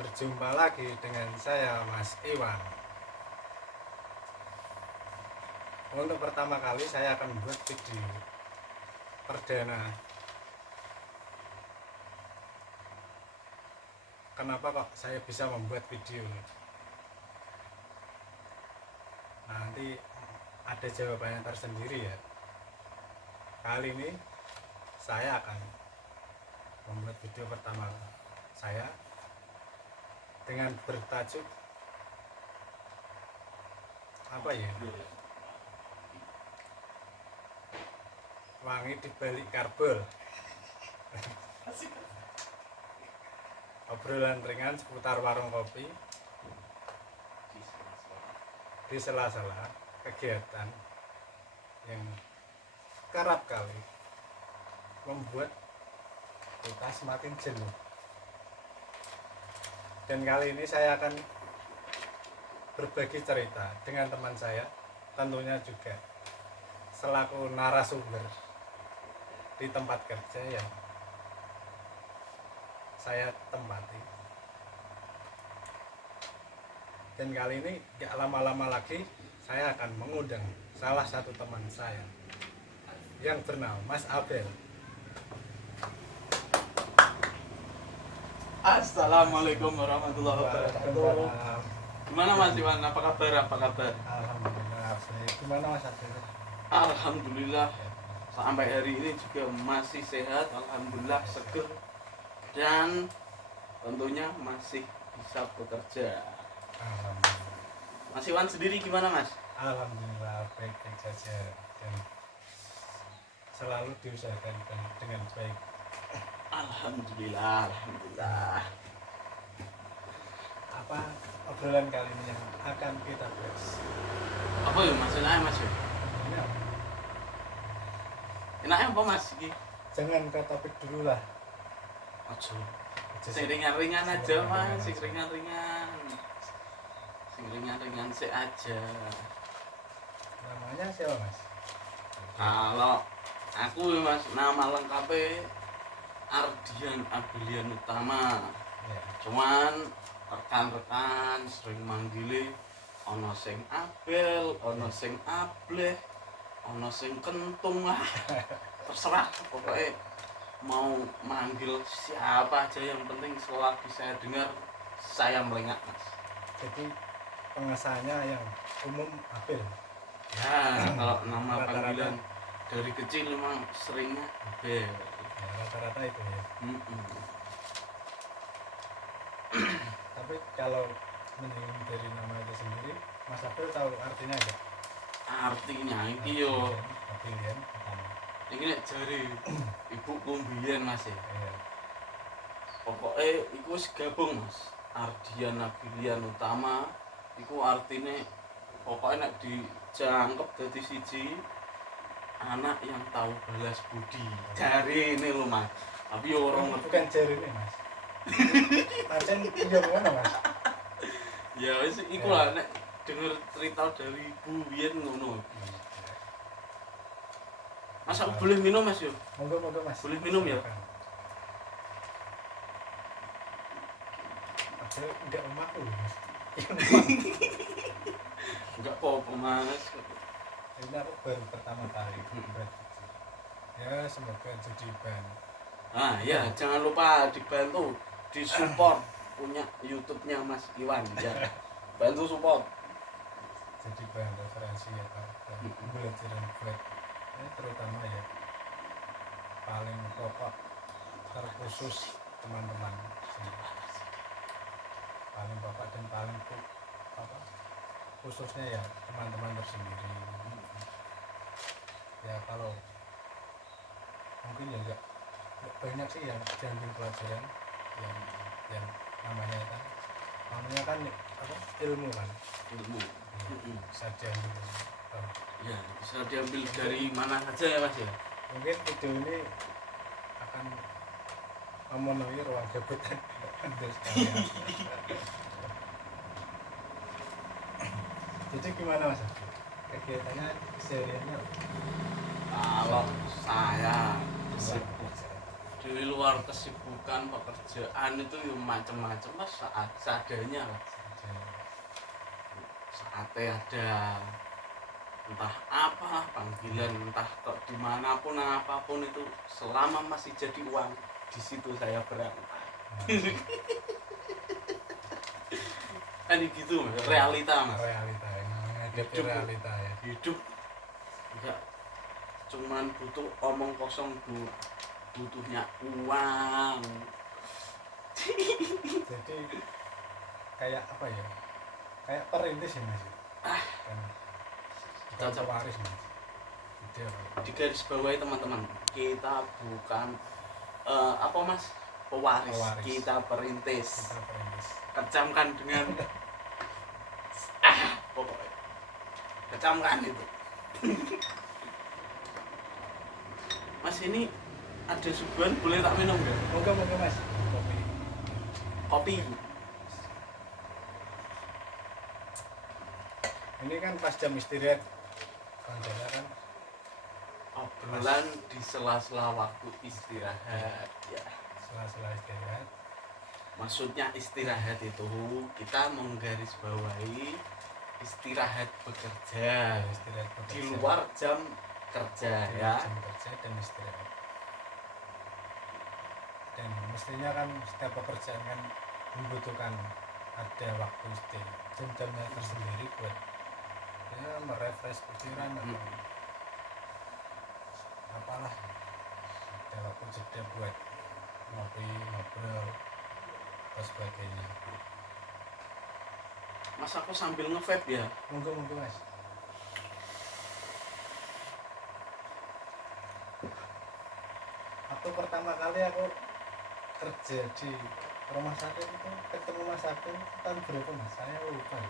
Berjumpa lagi dengan saya Mas Iwan. Untuk pertama kali saya akan membuat video perdana. Kenapa kok saya bisa membuat video? Nanti ada jawabannya tersendiri ya. Kali ini saya akan membuat video pertama saya dengan bertajuk apa ya? Wangi di balik karbol. Obrolan ringan seputar warung kopi di sela-sela kegiatan yang kerap kali membuat kita semakin jenuh. Dan kali ini saya akan berbagi cerita dengan teman saya, tentunya juga selaku narasumber di tempat kerja yang saya tempati. Dan kali ini gak lama-lama lagi saya akan mengundang salah satu teman saya yang bernama Mas Abel. Assalamualaikum warahmatullahi wabarakatuh. Gimana Mas Iwan? Apa kabar? Alhamdulillah. Gimana Mas Abel? Alhamdulillah. Sampai hari ini juga masih sehat. Alhamdulillah, seger. Dan tentunya masih bisa bekerja. Alhamdulillah. Mas Iwan sendiri gimana Mas? Alhamdulillah baik-baik saja dan selalu diusahakan dengan baik. Alhamdulillah. Apa obrolan kali ini yang akan kita bahas? Apa ya masalahnya Mas? Ini apa? Enaknya apa Mas? Jangan ke topik dulu lah. Aduh. Sing ringan-ringan aja Mas, sing ringan-ringan sih aja. Namanya siapa Mas? Kalau aku ya Mas, nama lengkapnya Ardian Abilian Utama. Ya. Cuman rekan-rekan sering manggile ana sing Abel, ana sing Ableh, ana sing Kentung lah. Terserah pokoknya mau manggil siapa aja, yang penting selagi saya dengar saya melengak Mas. Jadi pengesannya yang umum Abel. Ya, kalau nama Rata-rata. panggilan dari kecil memang seringnya Abel. Ya, rata-rata itu ya. Tapi kalau menyinggung dari nama itu sendiri, Mas Abel tahu artinya enggak? Artinya iki yo Abilian Utama. iki nek jare ibu kumbiyen Mas ya. Iya. Pokoknya iku wis gabung Mas. Ardian Abilian Utama iku artine pokoknya nek dijangkep dadi siji anak yang tahu balas budi. Jare ini lho Mas. Tapi yo ora ngerti. Bukan jari ini Mas. Pancen iya ngono Mas. Ya wis iku lah nek denger cerita dari ibu biyen ngono. Masa boleh minum Mas yo? Monggo Mas. Boleh minum ya? Silakan. Abel enggak rumahku Mas. Enggak apa-apa Mas. Ini aku baru pertama kali buat. Ya semoga jadi bahan. Ah ya, jangan lupa dibantu, disupport punya YouTube-nya Mas Iwan ya. Bantu support. Jadi bahan referensi ya Pak. Dan pembelajaran buat terutama ya paling pokok terkhusus teman-teman sini. Paling pokok dan paling khususnya ya teman-teman tersendiri. Ya kalau mungkin ya enggak banyak sih yang diambil pelajaran yang namanya kan apa ilmu kan Ilmu. bisa diambil. Ya, bisa diambil dari mana saja ya Mas ya. Mungkin video ini akan memenuhi ruang gabut Anda sekalian. Jadi gimana Mas? Kegiatannya sehariannya apa? Kalau saya Sibuk. di luar kesibukan pekerjaan itu ya macam-macam mas, seadanya lah. Saatnya ada entah apa panggilan, entah kok dimanapun apapun itu, selama masih jadi uang di situ saya berangkat. Kan gitu mas, realita mas. Realita ya, namanya Hidup. realita ya. Hidup enggak cuman butuh omong kosong, butuhnya uang. Jadi kayak apa ya, kayak perintis ya mas kan, bukan Cocok. pewaris mas. Ide apa? Di garis bawahi teman-teman, kita bukan apa mas, pewaris. Pewaris. Kita perintis. Kita perintis. Kecamkan dengan pokoknya kecamkan itu. Mas ini ada suguhan, boleh tak minum nggak? Moga mas, kopi. Kopi. Ini kan pas jam istirahat konconya kan, Obrolan di sela-sela waktu istirahat ya. sela-sela istirahat. Maksudnya istirahat itu kita menggarisbawahi istirahat bekerja, Istirahat bekerja. di luar jam kerja Di ya. luar jam kerja dan istirahat. Dan mestinya kan setiap pekerjaan kan membutuhkan ada waktu istirahat, jam-jamnya tersendiri buat ya merefresh pikiran atau apalah, ada waktu jeda buat ngopi, ngobrol dan sebagainya. Mas aku sambil nge-vape ya. Monggo mas. Waktu pertama kali aku kerja di rumah sakit itu, ketemu mas Agung tahun berapa mas? Saya lupa.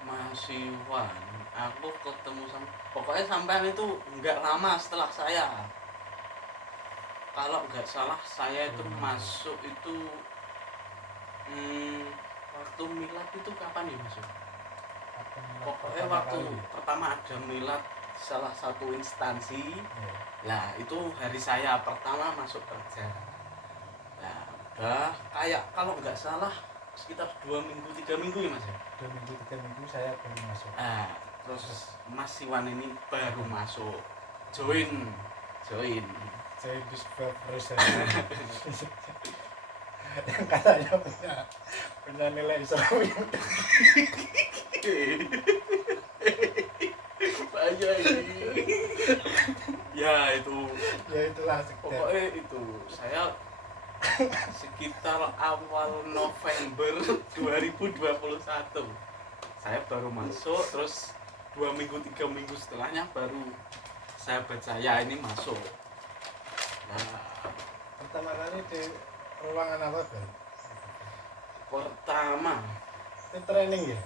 Masih Wan, aku ketemu sama, pokoknya sampean itu nggak lama setelah saya. Kalau nggak salah saya itu masuk itu waktu milad itu kapan ya masuk? Pokoknya waktu pertama ada milad salah satu instansi, ya itu hari saya pertama masuk kerja. Nah udah kayak kalau nggak salah sekitar 2 minggu 3 minggu ya mas ya. 2 minggu 3 minggu saya baru masuk. Nah terus Mas Iwan ini baru masuk, join Saya di sebuah perusahaan yang katanya punya nilai Islam yang banyak ini. Ya itu ya itulah sekedar. pokoknya itu saya sekitar awal November 2021 saya baru masuk, terus 2 minggu 3 minggu setelahnya baru sahabat saya ini masuk. Nah Pertama kali di ruangan apa Bel? pertama Itu training ya?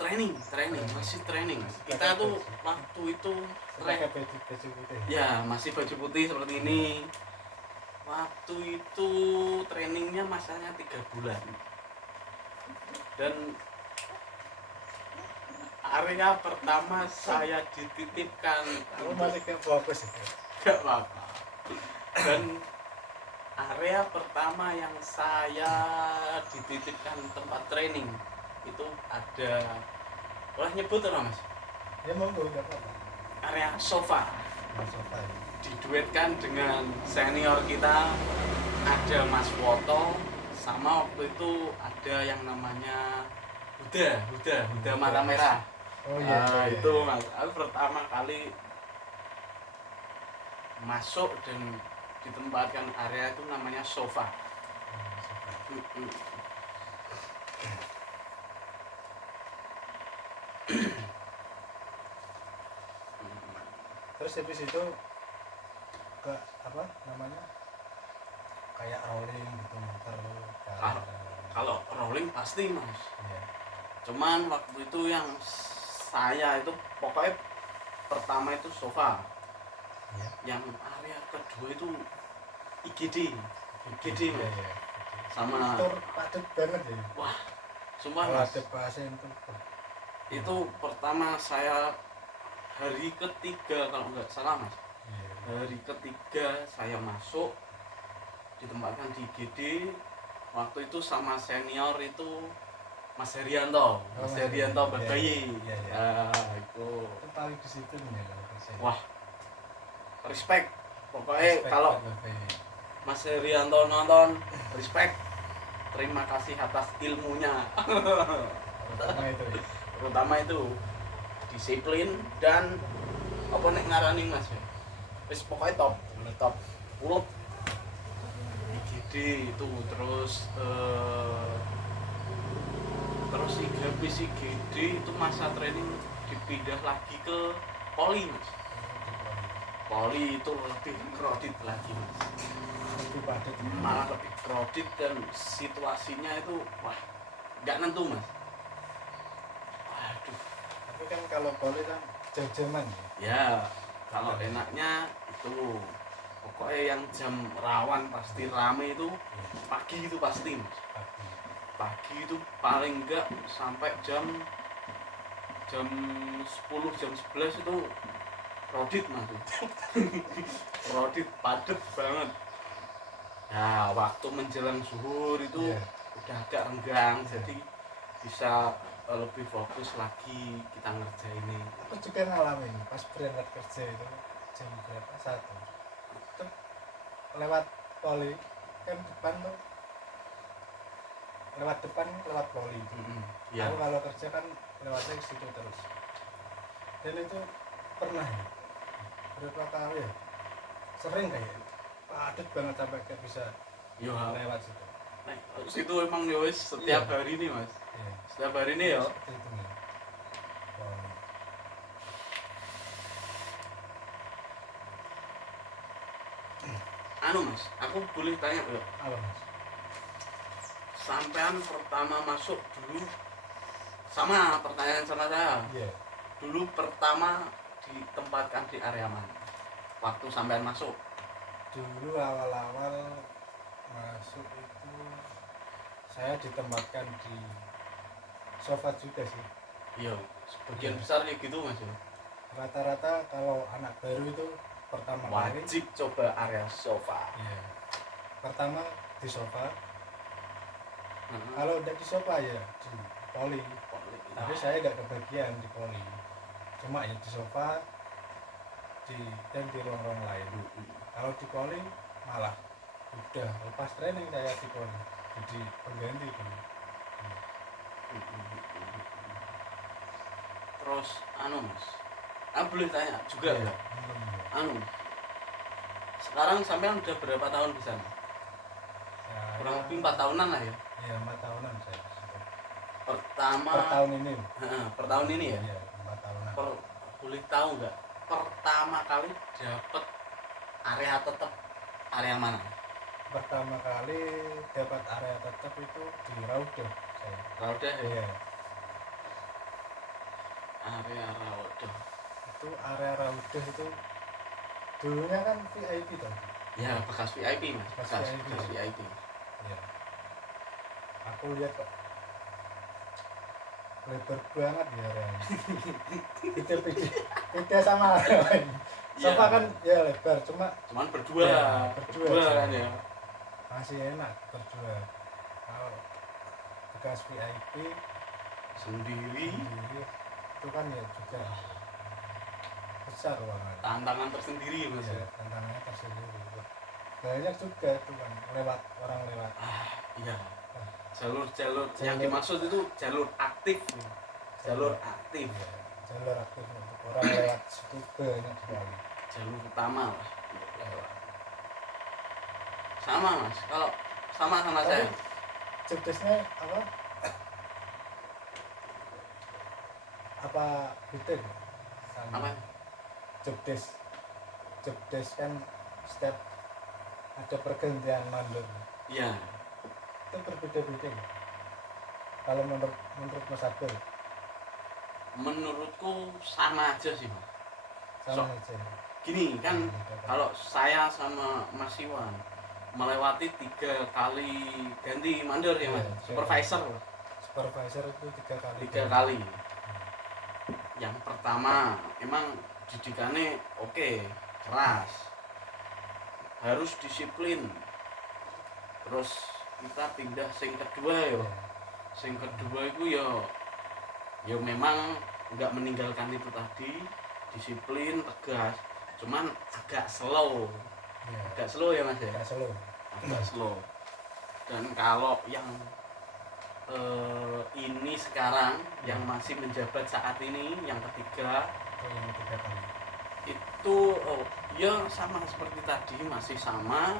training masih training. Kita tuh waktu itu Pakai baju putih. ya masih baju putih seperti ini. Waktu itu trainingnya masanya 3 bulan, dan area pertama saya dititipkan, Aku masih ke fokus itu. gak apa-apa, dan area pertama yang saya dititipkan tempat training itu ada, boleh nyebut atau mas? Ya monggo enggak apa-apa. Area sofa. Masuk aja. Diduetkan dengan senior kita, ada Mas Woto, sama waktu itu ada yang namanya Huda mata merah. Oh iya, Itu mas, aku pertama kali masuk dan ditempatkan area itu namanya sofa. Terus habis itu ke apa namanya? Kayak rolling gitu muter. Kalau rolling pasti mas. Iya. Cuman waktu itu yang saya itu pokoknya pertama itu sofa. Iya. Yang area kedua itu IGD mas. Iya. Sama Tur padat banget ya. wah sumpah Kalau mas, ada pasien tuh. itu pertama saya hari ketiga kalau nggak salah mas, Iya. hari ketiga saya masuk ditempatkan di IGD. Waktu itu sama senior itu Mas Herianto, Mas Herianto Babayi. Iya. Nah, itu paling di situ nih ya kalau percaya. wah, respect. Pokoknya Respect kalau buat Babayi. Mas Herianto nonton, respect. Terima kasih atas ilmunya. Terutama itu ya. Terutama itu disiplin dan apa nek ngarani Mas ya. Wis pokoknya top, top. Ulut IGD itu terus terus habis IGD itu masa training dipindah lagi ke Poli Mas. Poli itu lebih kredit lagi Mas. Lebih padat. Malah lebih kredit dan situasinya itu wah nggak nentu Mas. Waduh. Tapi kan kalau boleh kan jam-jaman ya. Ya kalau enaknya itu pokoknya yang jam rawan pasti rame itu pagi itu pasti Mas. Pagi itu paling enggak sampai jam 10 jam 11 itu rodit Mas. Rodit padet banget. Nah, waktu menjelang zuhur itu udah agak renggang, jadi bisa lebih fokus lagi kita ngerjain ini. Aku juga ngalamin pas berangkat kerja itu jam berapa? 1 itu lewat poli kan depan tuh, lewat depan lewat poli. Ya. Aku kalau kerja kan lewatnya ke situ terus. Dan itu pernah ya, berapa kali ya, sering kayak padat banget sampai gak bisa Yo, lewat situ. nah, situ emang ya wis setiap hari ini Mas. Iya. Setiap hari ini ya. Seperti itu ya. Poli. Anu Mas, aku boleh tanya ya. Apa Mas? Sampean pertama masuk dulu sama pertanyaan sama saya. Iya. Dulu pertama ditempatkan di area mana? Waktu sampean masuk. Dulu awal-awal masuk itu saya ditempatkan di sofa juga sih. Iya, sebagian besar kayak gitu Mas. Rata-rata kalau anak baru itu pertama kali Wajib coba area sofa. iya. Pertama di sofa. Kalau udah di sofa ya di poli. Tapi saya nggak kebagian di poli. Cuma ya di sofa dan di ruang-ruang lain. Kalau di poli malah udah lepas training saya di poli. Jadi pengganti dulu. Terus anu Mas, aku boleh tanya juga ya. Anu, sekarang sampean udah berapa tahun di sana? Kurang lebih 4 tahunan lah ya. Iya 4 tahunan saya. Pertama Per tahun ini. per tahun ini ya. Iya 4 tahunan. Boleh tahu nggak pertama kali dapat area tetap area mana? Pertama kali dapat area tetap itu di Raudah saya. Raudah ya. Iya. Area Raudah. Itu area Raudah itu dulunya kan VIP toh. Ya bekas VIP Mas. Bekas Bekas VIP. Iya. Aku lihat kok lebar banget ya areanya. Beda sama lain. Sofa kan ya lebar, cuman berdua, ya, berdua kan ya. Masih enak berdua. Kalau bekas VIP sendiri itu kan ya juga besar ruangan. Tantangan tersendiri Mas. Ya, tantangannya tersendiri. Banyak juga itu kan orang lewat. Iya. Jalur yang dimaksud itu jalur aktif. Jalur aktif. Ya, jalur aktif untuk orang lewat situ banyak sekali. Jalur utama lah untuk lewat. Sama Mas, kalau sama saya. Jobdesknya apa beda ya? Sama Apa? Jobdesk kan setiap ada pergantian mandor. Iya. Itu berbeda-beda ya? Kalau menurut Mas Abdul? Menurutku sama aja sih Mas. Sama aja. Gini kan, kalau saya sama Mas Iwan melewati 3 kali ganti mandor ya Mas. Supervisor itu 3 kali. 3 kali. Yang pertama emang didikannya oke, keras. harus disiplin. Terus kita pindah sing kedua yo. Sing kedua itu ya memang nggak meninggalkan itu tadi, disiplin, tegas. Cuman agak slow. Agak slow ya Mas ya? Agak slow. Dan kalau yang ini sekarang yang masih menjabat saat ini yang ketiga kali itu ya sama seperti tadi, masih sama,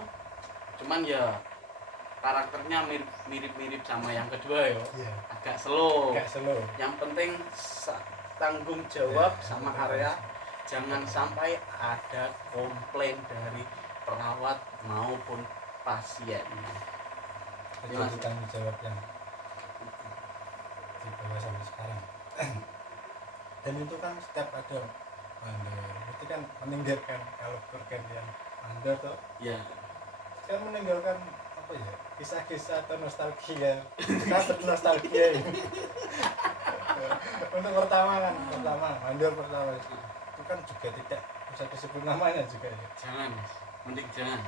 cuman ya karakternya mirip-mirip sama yang kedua ya. Agak slow. Yang penting tanggung jawab sama area, jangan sampai ada komplain dari perawat maupun pasien. Itu tanggung jawab yang dibawa sampai sekarang. Dan itu kan setiap ada mandor, itu kan meninggalkan, kalau pergantian mandor tuh ya kan meninggalkan apa ya, kisah-kisah atau nostalgia. Kita bernostalgia ini. Untuk pertama mandor pertama itu kan juga tidak bisa disebut namanya juga ya. Jangan, mending jangan.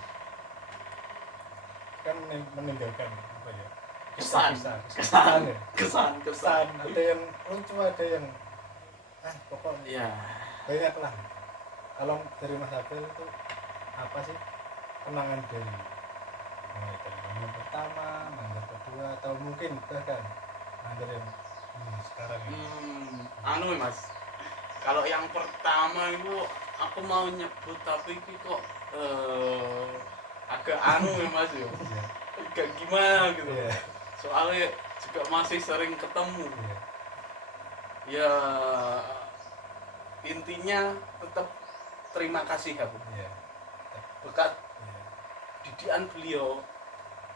Kan meninggalkan apa ya, kesan. Ada yang lucu, ada yang pokoknya ya banyak lah. Kalau dari Mas Abel itu apa sih kenangan dari mandor pertama, mandor kedua, atau mungkin bahkan mandor yang sekarang ini? Mas, kalau yang pertama itu aku mau nyebut tapi ini kok agak ya Mas ya. Agak gimana gitu. Soalnya juga masih sering ketemu. Ya intinya tetap terima kasih aku. Berkat didikan beliau,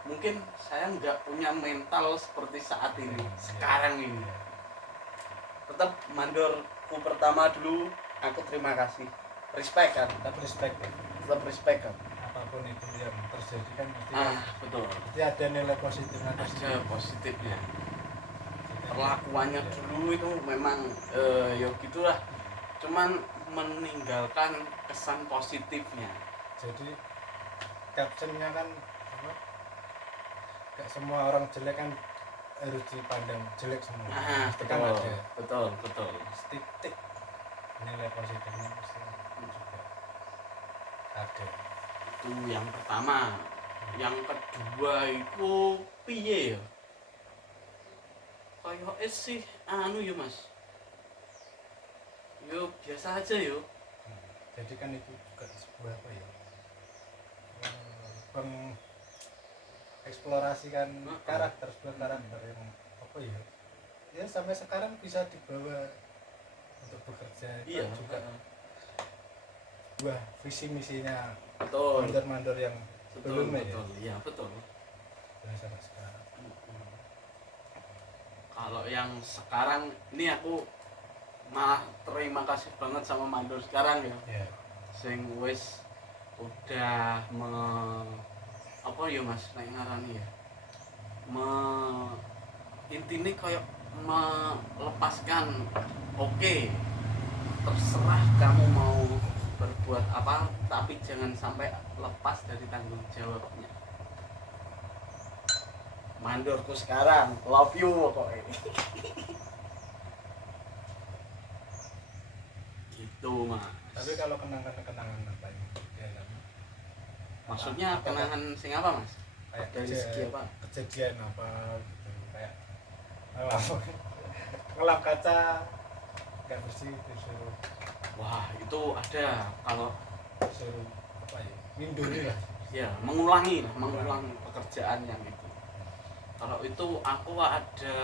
mungkin saya nggak punya mental seperti saat ini, sekarang ini. Tetap mandorku pertama dulu, aku terima kasih, respect kan, tetap respect kan. Apapun itu yang terjadi kan pasti betul. Pasti ada nilai positifnya. Ada positifnya. Perlakuannya dulu itu memang ya gitulah. Cuman meninggalkan kesan positifnya. Jadi captionnya kan apa? Gak semua orang jelek kan harus dipandang jelek semua. Betul, kan ada. Betul. Titik nilai positifnya pasti juga ada. Itu yang pertama. Yang kedua itu piye ya? Kayak sih ya Mas. Yo biasa aja yo. Jadi kan itu juga sebuah apa ya? Eksplorasi kan karakter yang apa ya? Ya sampai sekarang bisa dibawa untuk bekerja. Iya juga. Wah, visi misinya betul. Mandor yang sebelumnya betul. Iya betul. Sampai sekarang. Kalau yang sekarang ini aku malah terima kasih banget sama mandor sekarang ya. Sing wis udah apa ya Mas nek ngarani ya. Intine kayak melepaskan oke. Terserah kamu mau berbuat apa, tapi jangan sampai lepas dari tanggung jawabnya. Mandorku sekarang love you pokoknya. Gitu Mas. Tapi kalau kenangan apa ini? Maksudnya kenangan sing apa Mas? Kayak dari segi apa? Kejadian apa gitu, kayak ngelap kaca nggak bersih disuruh. Wah itu ada, kalau disuruh apa ya, minduri lah ya, mengulangi pekerjaan yang itu. Kalau itu aku ada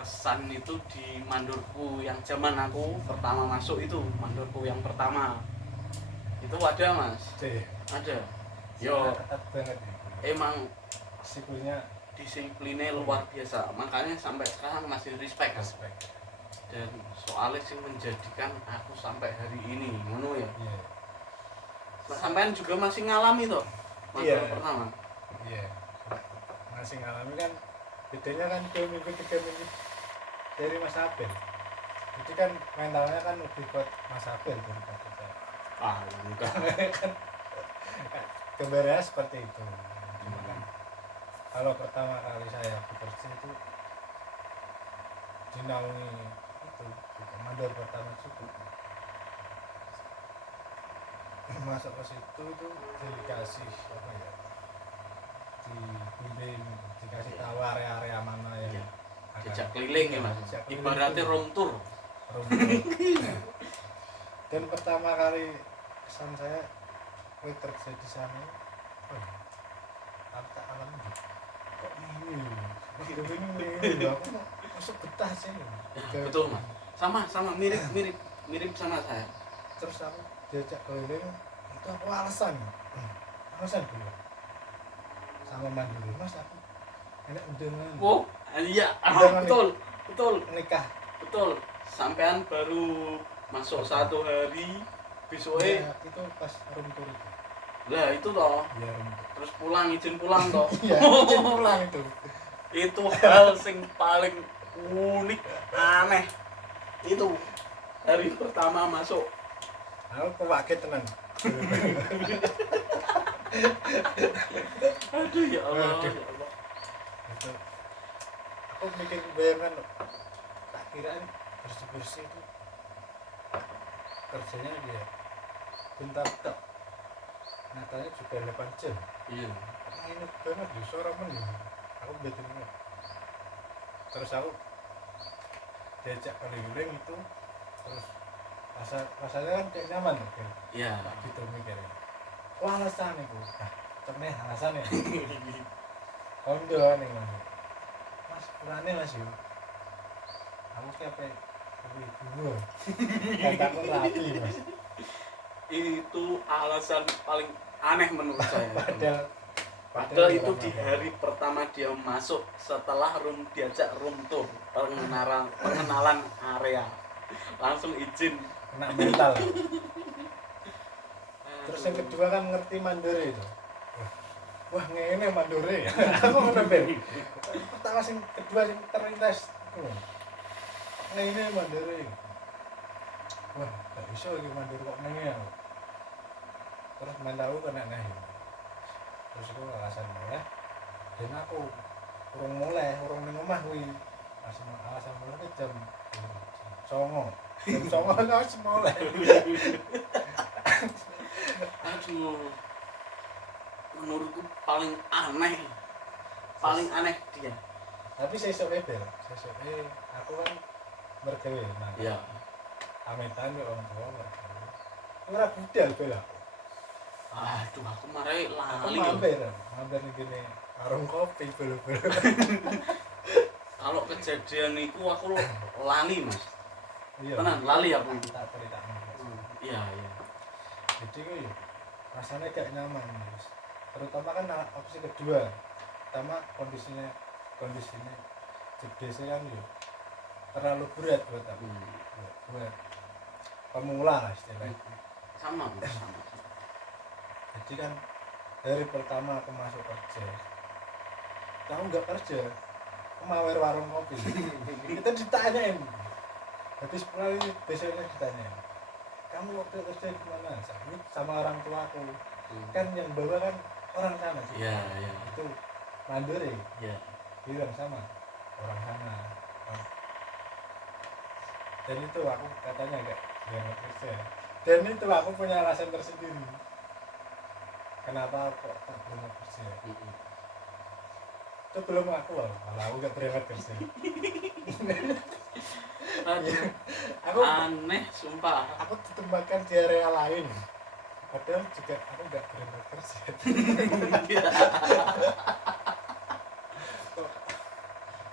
kesan itu di mandorku yang zaman aku pertama masuk itu, mandorku yang pertama itu ada Mas. Ada. Yo ketat banget ya. Emang disiplinnya luar biasa, makanya sampai sekarang masih respect. Dan soalnya sih menjadikan aku sampai hari ini ngono ya. Sampean juga masih ngalami toh mandor pertama. Masih ngalami kan, bedanya kan 2 minggu 3 minggu dari Mas Abel. Jadi kan mentalnya kan lebih buat Mas Abel daripada saya. Enggak. kan gambarnya seperti itu. Cuma kan kalau pertama kali saya bekerja itu dinaungi itu juga mandor pertama juga masuk ke situ itu dikasih apa ya, dibimbing, dikasih tahu area-area mana yang Iya. Jejak keliling ya mas, jejak keliling ibaratnya itu. room tour. Dan pertama kali kesan saya kerja di sana, oh, harta alam kok ini aku kok masuk betah sih. Ya, betul mas, sama mirip sama saya. Terus aku diajak keliling itu aku alasan dulu sama mandiri, mas aku enak undangan. Oh iya, Undangan betul nikah. betul. Sampean baru masuk 1 hari, besoknya Ya, itu pas room tour itu. lah itu toh, Ya room tour. terus izin pulang toh. Iya, izin pulang itu. Itu hal sing paling unik, aneh. Itu hari pertama masuk. Aku kaget tenan. Aduh ya Allah, Aduh. ya Allah. Itu aku bikin bayangan, tak kirain bersih itu kerjanya dia bentar tok, nyatanya juga 8 jam. Iya. Ini banget di suara men, aku bikin ini. Terus aku diajak keliling itu, terus rasanya kan kayak nyaman kan. Iya. Tak gitu mikirnya. Wah alasan itu, ceneh alasan ya. Kondo nih mas, kurangnya mas yuk. Aku kayak gue, kataku rapi mas. Itu alasan paling aneh menurut saya. Padahal itu di hari pertama dia masuk setelah diajak room tour, pengenalan area, langsung izin. kena mental. Terus yang kedua kan ngerti mandiri itu. Wah ngene mandiri. Aku menembel. Pertama sing kedua sing terlintas. Ngene mandiri. Wah, gak bisa iki mandiri kok ngene. Terus mentalku kena naik. Terus aku alasan mulai. Dan aku urung ning omah kuwi. Alasan mulai ke jam 09.00. Jam 09.00 harus mulai. Aduh, menurutku paling aneh dia. Tapi sesuk bel, aku kan mergawe nah. Iya. Amitan yo orang tua mergawe. Ora budal bel aku. Aduh, aku marai Aku lali. mampir ning kene warung kopi bel-bel. Kalau kejadian itu aku lali mas. Iya. Tenan lali aku. Tak ceritakno. Iya. Jadi ku rasanya gak nyaman, Mas. Terutama kan opsi kedua. Pertama kondisinya jedesnya kan yo terlalu berat buat aku. Buat pemula lah istilahnya. Sama. Jadi kan dari pertama aku masuk kerja, kamu nggak kerja, aku mawer warung kopi. Kita ditanyain, habis pulang besoknya ditanyain, kamu waktu kerja di mana? Sama orang tuaku. Kan yang bawa kan orang sana sih. Iya. Itu mandiri. Iya. Bilang sama orang sana. Dan itu aku katanya gak berangkat kerja. Dan itu aku punya alasan tersendiri. Kenapa kok tak berangkat kerja? Itu belum aku loh, malah aku gak berangkat kerja. Aduh, Aku aneh sumpah. aku ditempatkan di area lain. Padahal juga aku gak berangkat kerja.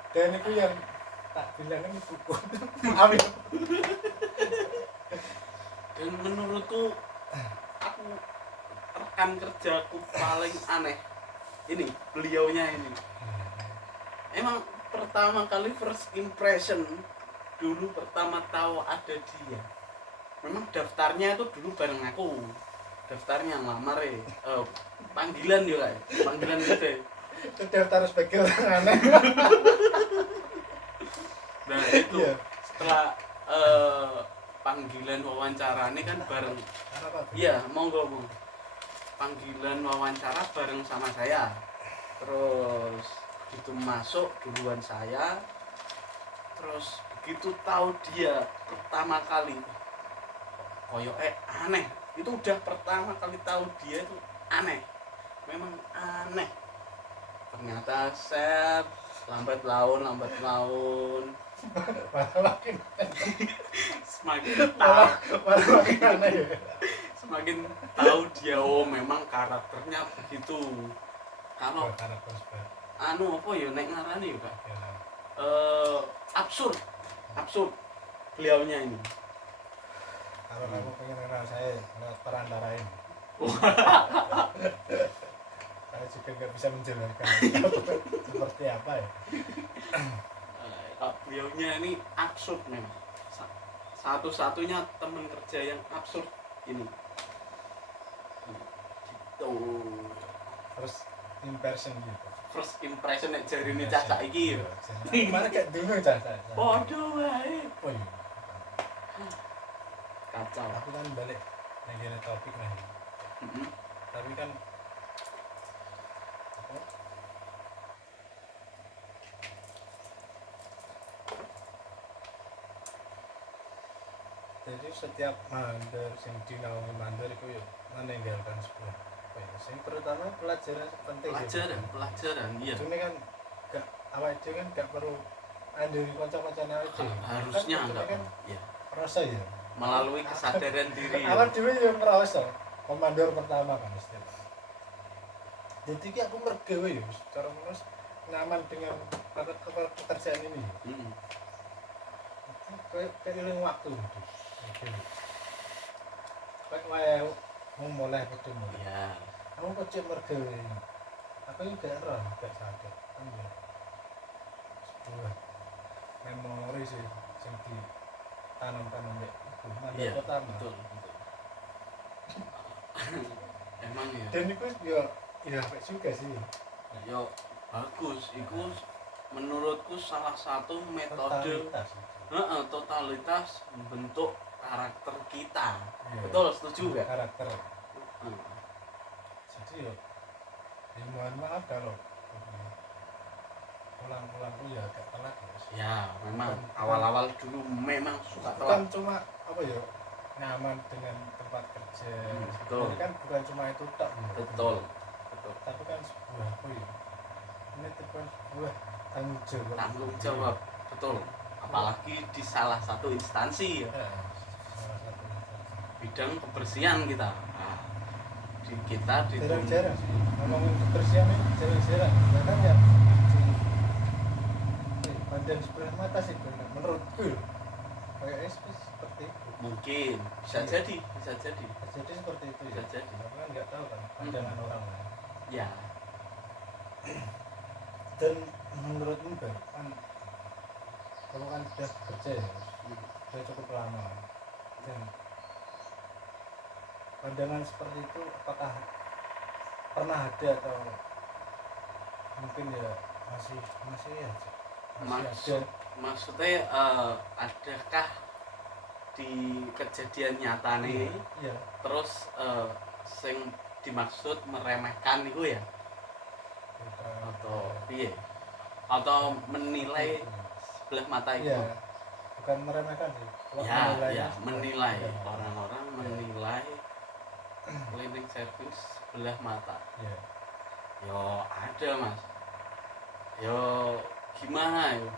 Dan itu yang tak bilangin buku. Maaf ya. Dan menurutku aku rekan kerjaku paling aneh ini beliaunya ini. Emang pertama kali first impression dulu pertama tahu ada dia. Memang daftarnya itu dulu bareng aku. Daftarnya ngelamar panggilan ya lah. Panggilan gitu. Itu daftar sebagai orang aneh. Nah itu Iya. setelah panggilan wawancara ini kan bareng. Apa? Iya, monggo. panggilan wawancara bareng sama saya. Terus begitu masuk duluan saya, terus begitu tahu dia pertama kali koyoke aneh, itu udah pertama kali tahu dia itu aneh, memang aneh. Ternyata set lambat laun makin semakin tahu makin aneh ya. semakin tahu dia, oh memang karakternya begitu. Kalau karakter seperti apa ya nek ngarani ya Kak, ya, absurd beliaunya ini. kalau kamu pengen kenal saya lewat perantara ini saya juga nggak bisa menjelaskan seperti apa ya. Beliaunya ini absurd memang, satu-satunya teman kerja yang absurd ini gitu. Terus impression gitu First impression nek jarine cah saiki ya. mana kayak dulu saya Padha wae. oh iya Kacau. tapi kan balik lagi topik nih. Tapi kan apa? Jadi setiap mandor sing dinaungi mandor itu ya meninggalkan sebuah apa ya sing pertama pelajaran penting Pelajaran iya. Cuma kan gak awake dhewe kan gak perlu anduri kanca-kancane awake dhewe. Harusnya kan, enggak kan ya. rasa ya. Melalui kesadaran diri. Awake dhewe yo ngerasa komandor pertama kan mesti. Jadi ki aku mergawe ya secara menurut nyaman dengan pekerjaan ini. Kayak ilang waktu gitu. Kayak wae mau mulai ketemu. Iya. Kamu kecil mergawe. Aku juga gak sadar. Kan ya. Sebuah memori sih sing ditanam-tanam ya. Iya, pertama. betul. Emang ya. Dan itu ya apik juga sih. Yo bagus, itu menurutku salah satu metode totalitas membentuk karakter kita. Iya. Betul, setuju gak? Karakter. Jadi ya mohon maaf kalau pulang-pulang tuh ya agak telat ya. Ya, memang awal-awal dulu memang suka Bukan telat. cuma apa ya nyaman dengan tempat kerja. Betul. Jadi kan bukan cuma itu tak. Betul. Tapi kan sebuah apa ya? Ini bukan sebuah Tanggung jawab, betul. Apalagi di salah satu instansi ya. Salah satu Bidang kebersihan kita. Nah, kita di jarang-jarang sih ngomongin kebersihan ini jarang-jarang bahkan ya pandang sebelah mata sih menurutku kayaknya seperti itu mungkin bisa jadi jadi seperti itu bisa ya. jadi. Tapi kan nggak tahu kan pandangan orang lain. Ya, Dan menurutmu kan kamu kan sudah kerja ya sudah cukup lama dan pandangan seperti itu apakah pernah ada atau mungkin ya masih ya maksudnya adakah di kejadian nyata nih iya terus sing dimaksud meremehkan itu ya atau piye atau menilai sebelah mata itu iya bukan meremehkan sih. Ya menilai orang-orang menilai cleaning service sebelah mata. Iya. Yo ada mas. Yo gimana yo?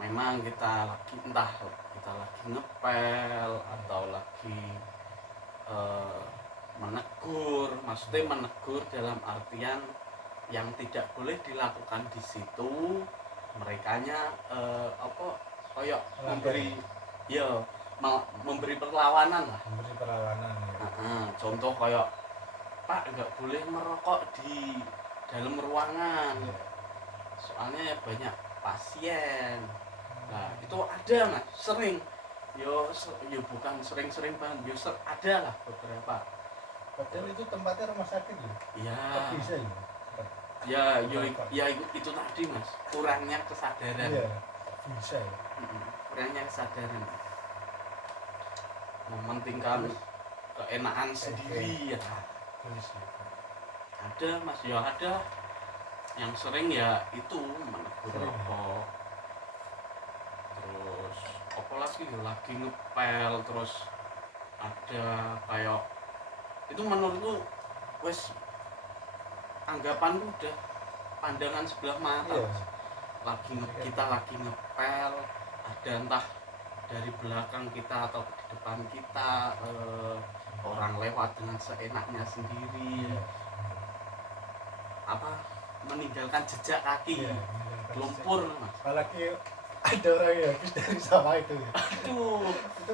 Memang kita lagi entah kita lagi ngepel atau lagi menegur. Maksudnya menegur dalam artian yang tidak boleh dilakukan di situ. Merekanya kayak memberi memberi perlawanan lah. Memberi perlawanan ya. Contoh kayak Pak nggak boleh merokok di dalam ruangan soalnya banyak pasien. Nah itu ada mas sering yo bukan sering-sering banget ada lah beberapa. Padahal itu tempatnya rumah sakit ya. Iya. Bisa ya. Ya itu tadi mas kurangnya kesadaran. Iya bisa ya. Kurangnya kesadaran mementingkan keenakan sendiri ya. polisi. Ada mas, ya ada yang sering ya itu menegur Sering. rokok, terus apa lagi ya, lagi ngepel, terus ada kayak itu menurutku wes anggapan udah pandangan sebelah mata. Iya. Mas. Kita lagi ngepel, ada entah dari belakang kita atau di depan kita, orang lewat dengan seenaknya sendiri, Iya. apa meninggalkan jejak kaki, Iya, lumpur mas. apalagi ada orang yang habis dari sawah itu ya. Aduh, Itu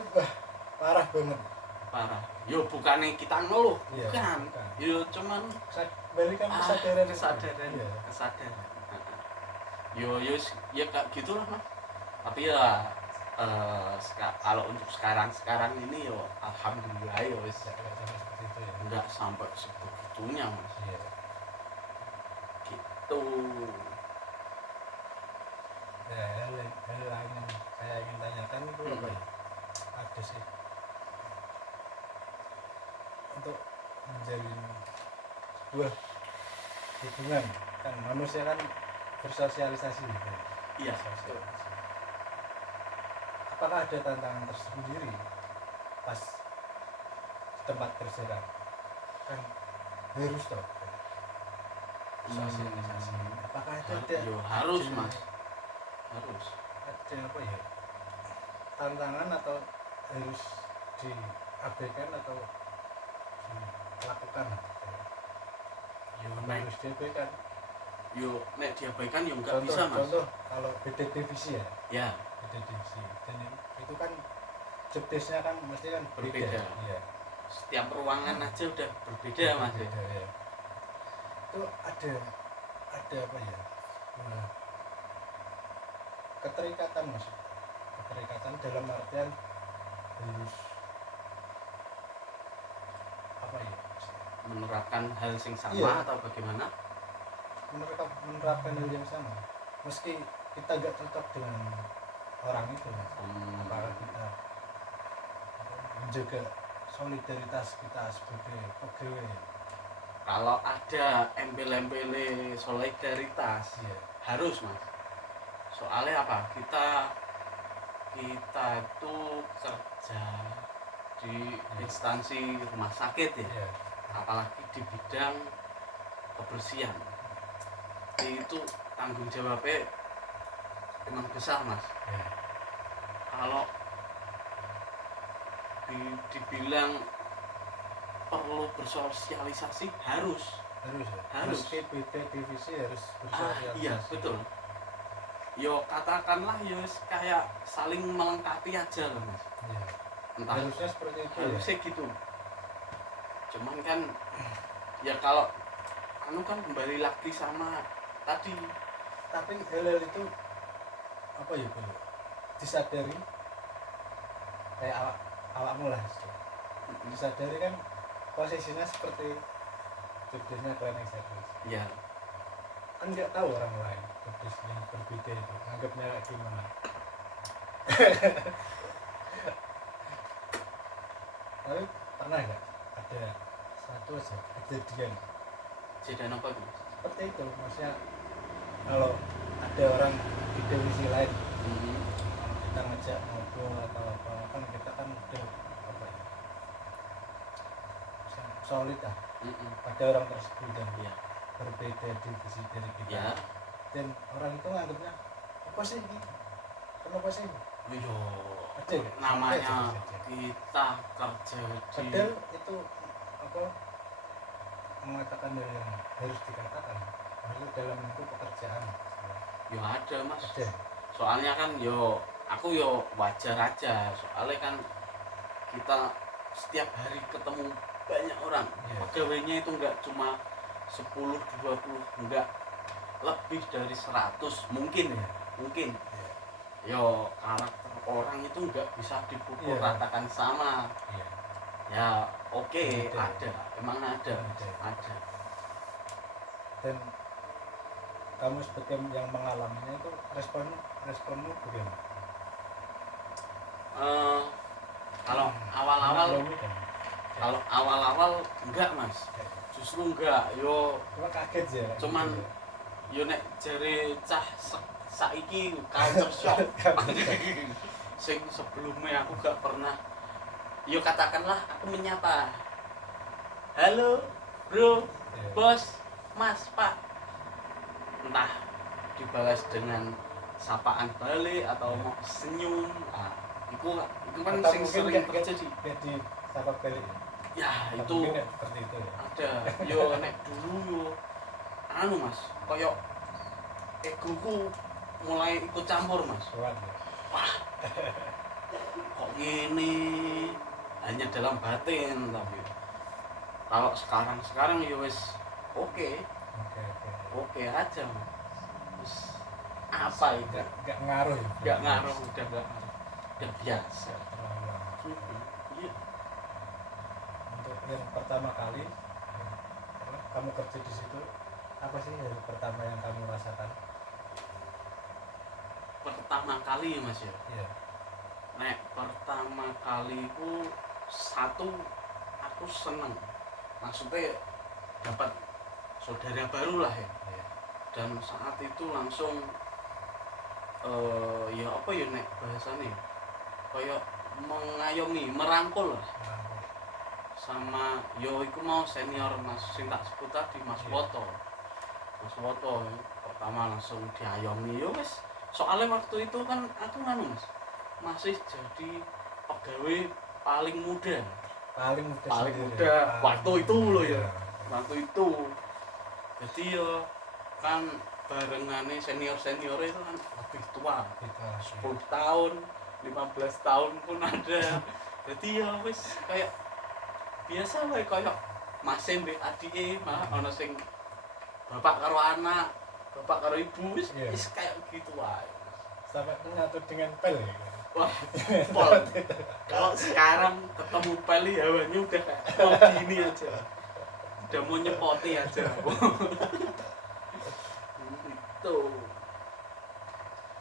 parah banget. parah. Yo bukannya kita ngeluh, Iya, bukan. bukan. Yo cuman Berikan kesadaran itu. kesadaran, Iya. kesadaran. Yo ya kayak gitulah mas. Tapi ya kalau untuk sekarang ini yo alhamdulillah yo wis Nggak sampai seperti itu ya. enggak sampai sebegitunya mas. Iya. Gitu. Ya, hal lain yang saya ingin tanyakan itu apa ya? Ada sih untuk menjalin sebuah hubungan, kan manusia kan bersosialisasi gitu. Iya. Bersosialisasi. Apakah ada tantangan tersendiri pas di tempat kerja kan harus toh sosialisasi. Apakah ada Yo harus mas, harus. ada apa ya, tantangan atau harus diabaikan atau dilakukan? Yo Harus diabaikan. nek diabaikan yo enggak bisa mas. Contoh kalau beda divisi ya, Ya beda divisi. Dan itu kan job desk-nya kan mesti kan Berbeda. Iya. setiap ruangan aja udah berbeda mas. Berbeda, ya. Itu ada apa ya? Nah, keterikatan mas, keterikatan dalam artian harus apa ya, Menerapkan hal sing sama Iya. atau bagaimana? menerapkan hal yang sama meski kita gak cocok dengan orang itu mas. Apakah kita menjaga solidaritas kita sebagai pegawai? Kalau ada embel-embel solidaritas Iya. harus mas. Soalnya apa? Kita itu kerja di instansi rumah sakit ya, Iya. apalagi di bidang kebersihan. Itu tanggung jawabnya memang besar mas. Iya. Kalau dibilang perlu bersosialisasi harus Ya? Harus. Meski beda divisi harus bersosialisasi. iya betul. Yo katakanlah yo kayak saling melengkapi aja lah mas. Iya. Entah Harusnya seperti itu harusnya gitu. Cuman kan ya kalau kan kembali lagi sama tadi. Tapi hal-hal itu apa ya Bro? Disadari kayak awakmu lah. Disadari kan posisinya seperti jobdesknya cleaning service. Ya Kan nggak tahu orang lain jobdesk yang berbeda itu anggapnya kayak gimana. Tapi pernah nggak ada satu aja kejadian jadi apa tuh? seperti itu, maksudnya kalau ada orang di divisi lain kita ngajak ngobrol atau apa kan kita kan udah apa ya, solid lah pada orang tersebut dan Iya. berbeda divisi dari kita Ya. dan orang itu nganggapnya apa sih ini, kenapa sih ini? Yo Ada ya? namanya Ada. kita kerja di Padahal itu apa mengatakan hal yang harus dikatakan maksudnya dalam bentuk pekerjaan. yo ada mas. Ada. Soalnya kan yo aku yo wajar aja, soalnya kan kita setiap hari ketemu banyak orang. Iya. Pegawainya itu enggak cuma 10 20, enggak, lebih dari 100 mungkin ya, mungkin. Iya. Yo karakter orang itu enggak bisa dipukul Iya. ratakan sama. Iya. Ya oke, Ada. emang ada. Ada. Dan kamu sebagai yang mengalaminya itu responmu bagaimana? Kalau awal-awal Maklumi kan? kalau awal-awal enggak mas, justru enggak yo cuma kaget ya cuman gitu ya. yo nek jare cah saiki culture shock sing sebelumnya aku gak pernah yo katakanlah aku menyapa halo bro Iya. bos mas pak entah dibalas dengan sapaan balik atau mau senyum itu kan Atau sing mungkin sering terjadi kayak di sahabat balik ya. ya Atau itu mungkin kayak seperti itu ya. ada yo nek dulu yo anu mas koyo egoku mulai ikut campur mas Kuat ya. wah kok gini hanya dalam batin tapi kalau sekarang ya wis oke Oke. aja wis apa itu Nggak ngaruh ya. nggak ngaruh udah biasa Nggak terlalu lama. iya Untuk yang pertama kali kamu kerja di situ apa sih yang pertama yang kamu rasakan? pertama kali mas ya Iya. nek pertama kali ku satu aku seneng maksudnya dapat saudara baru lah ya Iya. dan saat itu langsung ya apa ya nek bahasanya kayak mengayomi merangkul lah Nah, sama yo iku mau senior mas sing tak sebut tadi Mas Iya. Woto pertama langsung diayomi yo wis soalnya waktu itu kan aku nganu mas masih jadi pegawai paling muda paling muda Paling sendiri. muda. Waktu itu loh ya. Iya. waktu itu jadi yo kan barengannya senior itu kan lebih tua Kita 10 tahun 15 tahun pun ada jadi ya wis kayak biasa wae kayak masih mbek adike malah ana sing bapak karo anak bapak karo ibu wis Iya. wis kayak gitu wae sampai menyatu dengan pel ya. wah pol kalau sekarang ketemu Peli hawanya udah kayak mau gini aja udah mau nyepoti aja itu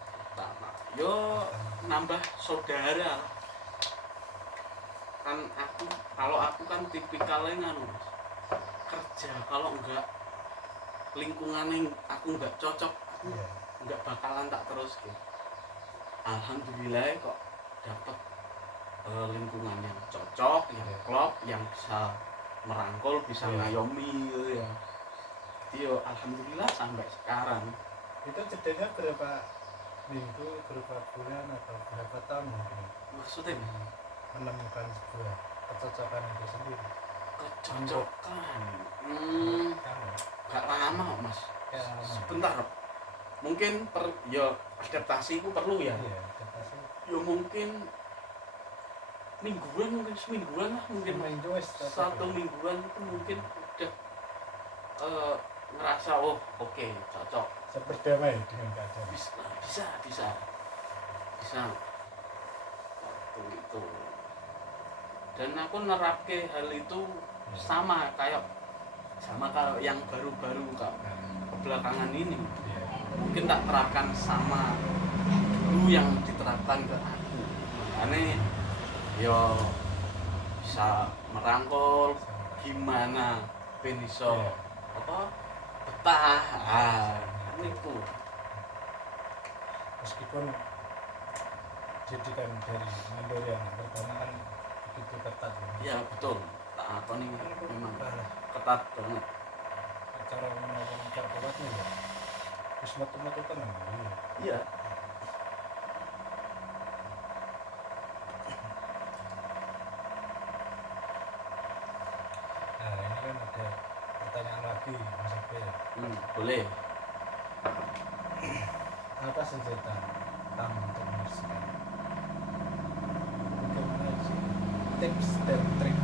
pertama yo nambah saudara kan aku kan tipikalnya nganu Mas. Kerja kalau enggak lingkungannya aku enggak cocok aku Iya. enggak bakalan tak terus gitu. Alhamdulillah kok dapat lingkungan yang cocok, yang Iya. klop, yang bisa merangkul, bisa Iya. ngayomi gitu ya. Jadi yo alhamdulillah sampai sekarang. Itu jedanya berapa minggu, berapa bulan atau berapa tahun mungkin Maksudnya menemukan sebuah kecocokan itu sendiri? kecocokan. Kamu Gak lama kok, Mas. ya lama. Sebentar. Mungkin adaptasi ku perlu ya. Iya, adaptasi. Ya mungkin mingguan mungkin semingguan lah mungkin Minggu wis cocok satu ya? mingguan itu mungkin udah ngerasa oh oke cocok Berdamai dengan keadaan. bisa waktu itu dan aku nerapke hal itu sama kalau yang baru-baru kak kebelakangan ini Iya. mungkin tak terapkan sama dulu yang diterapkan ke aku makanya yo bisa merangkul gimana ben iso Iya. apa betah itu Meskipun didikan dari mandor yang pertama kan begitu ketat ya. ya betul tak apa nih memang Nah, ketat banget cara menolong kuatnya ya wis metu-metu tenang. Iya. iya Nah ini kan ada pertanyaan lagi Mas Abel. boleh Apa senjata kamu untuk membersihkan? Bagaimana sih tips dan trik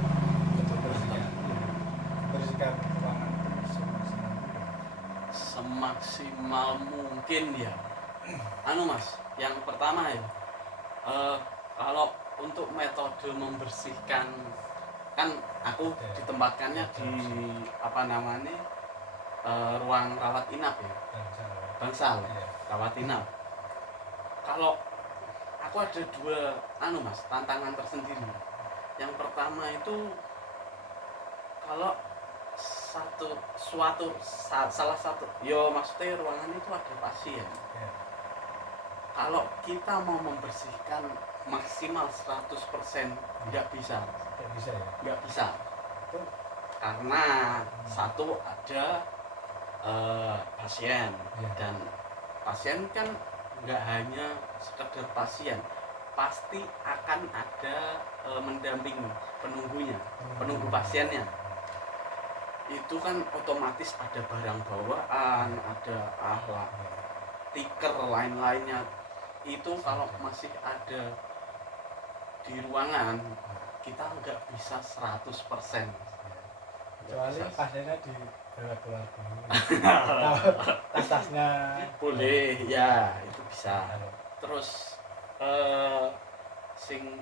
untuk membersihkan ruangan itu semaksimal mungkin? semaksimal mungkin ya anu mas yang pertama ya kalau untuk metode membersihkan kan aku Oke. ditempatkannya di apa namanya ruang rawat inap ya bangsal Iya. rawat inap kalau aku ada dua anu mas tantangan tersendiri yang pertama itu kalau salah satu yo maksudnya ruangan itu ada pasien. Ya. Kalau kita mau membersihkan maksimal 100% nggak bisa Nggak bisa ya. nggak bisa Itu karena satu ada pasien ya. dan pasien kan nggak hanya sekedar pasien, pasti akan ada mendampingi penunggu pasiennya. Itu kan otomatis ada barang bawaan, ada ahlak, tiker, lain-lainnya. Itu kalau masih ada di ruangan, kita nggak bisa 100%. Kecuali pasiennya di keluar dulu. Tas-tasnya Boleh, ya itu bisa. Terus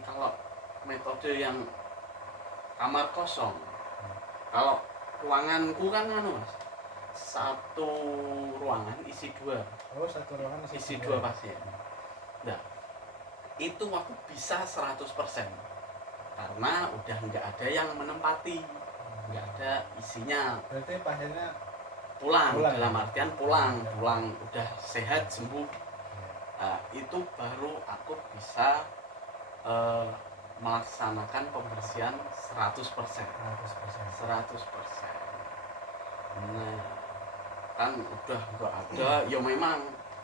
kalau metode yang kamar kosong, kalau ruanganku kan Mas, satu ruangan isi dua. Oh, satu ruangan Isi dua pasien. Nah, itu aku bisa 100% karena udah nggak ada yang menempati, nggak ada isinya. Berarti pasiennya Pulang dalam artian pulang udah sehat sembuh. Itu baru aku bisa melaksanakan pembersihan 100%. 100%. Nah, kan udah nggak ada, ya memang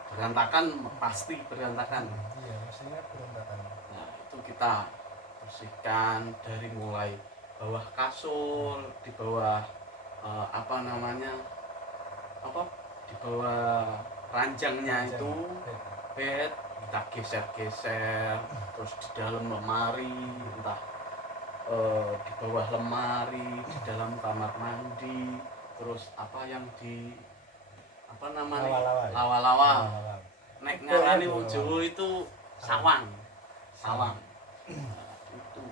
berantakan, pasti berantakan. Iya, maksudnya berantakan. Nah, itu kita bersihkan dari mulai bawah kasur, di bawah di bawah ranjangnya itu bed kita geser-geser, terus di dalam lemari, entah di bawah lemari, di dalam kamar mandi, terus yang di lawa-lawa. Nek ngarani wong Jawa itu sawang. Nah, itu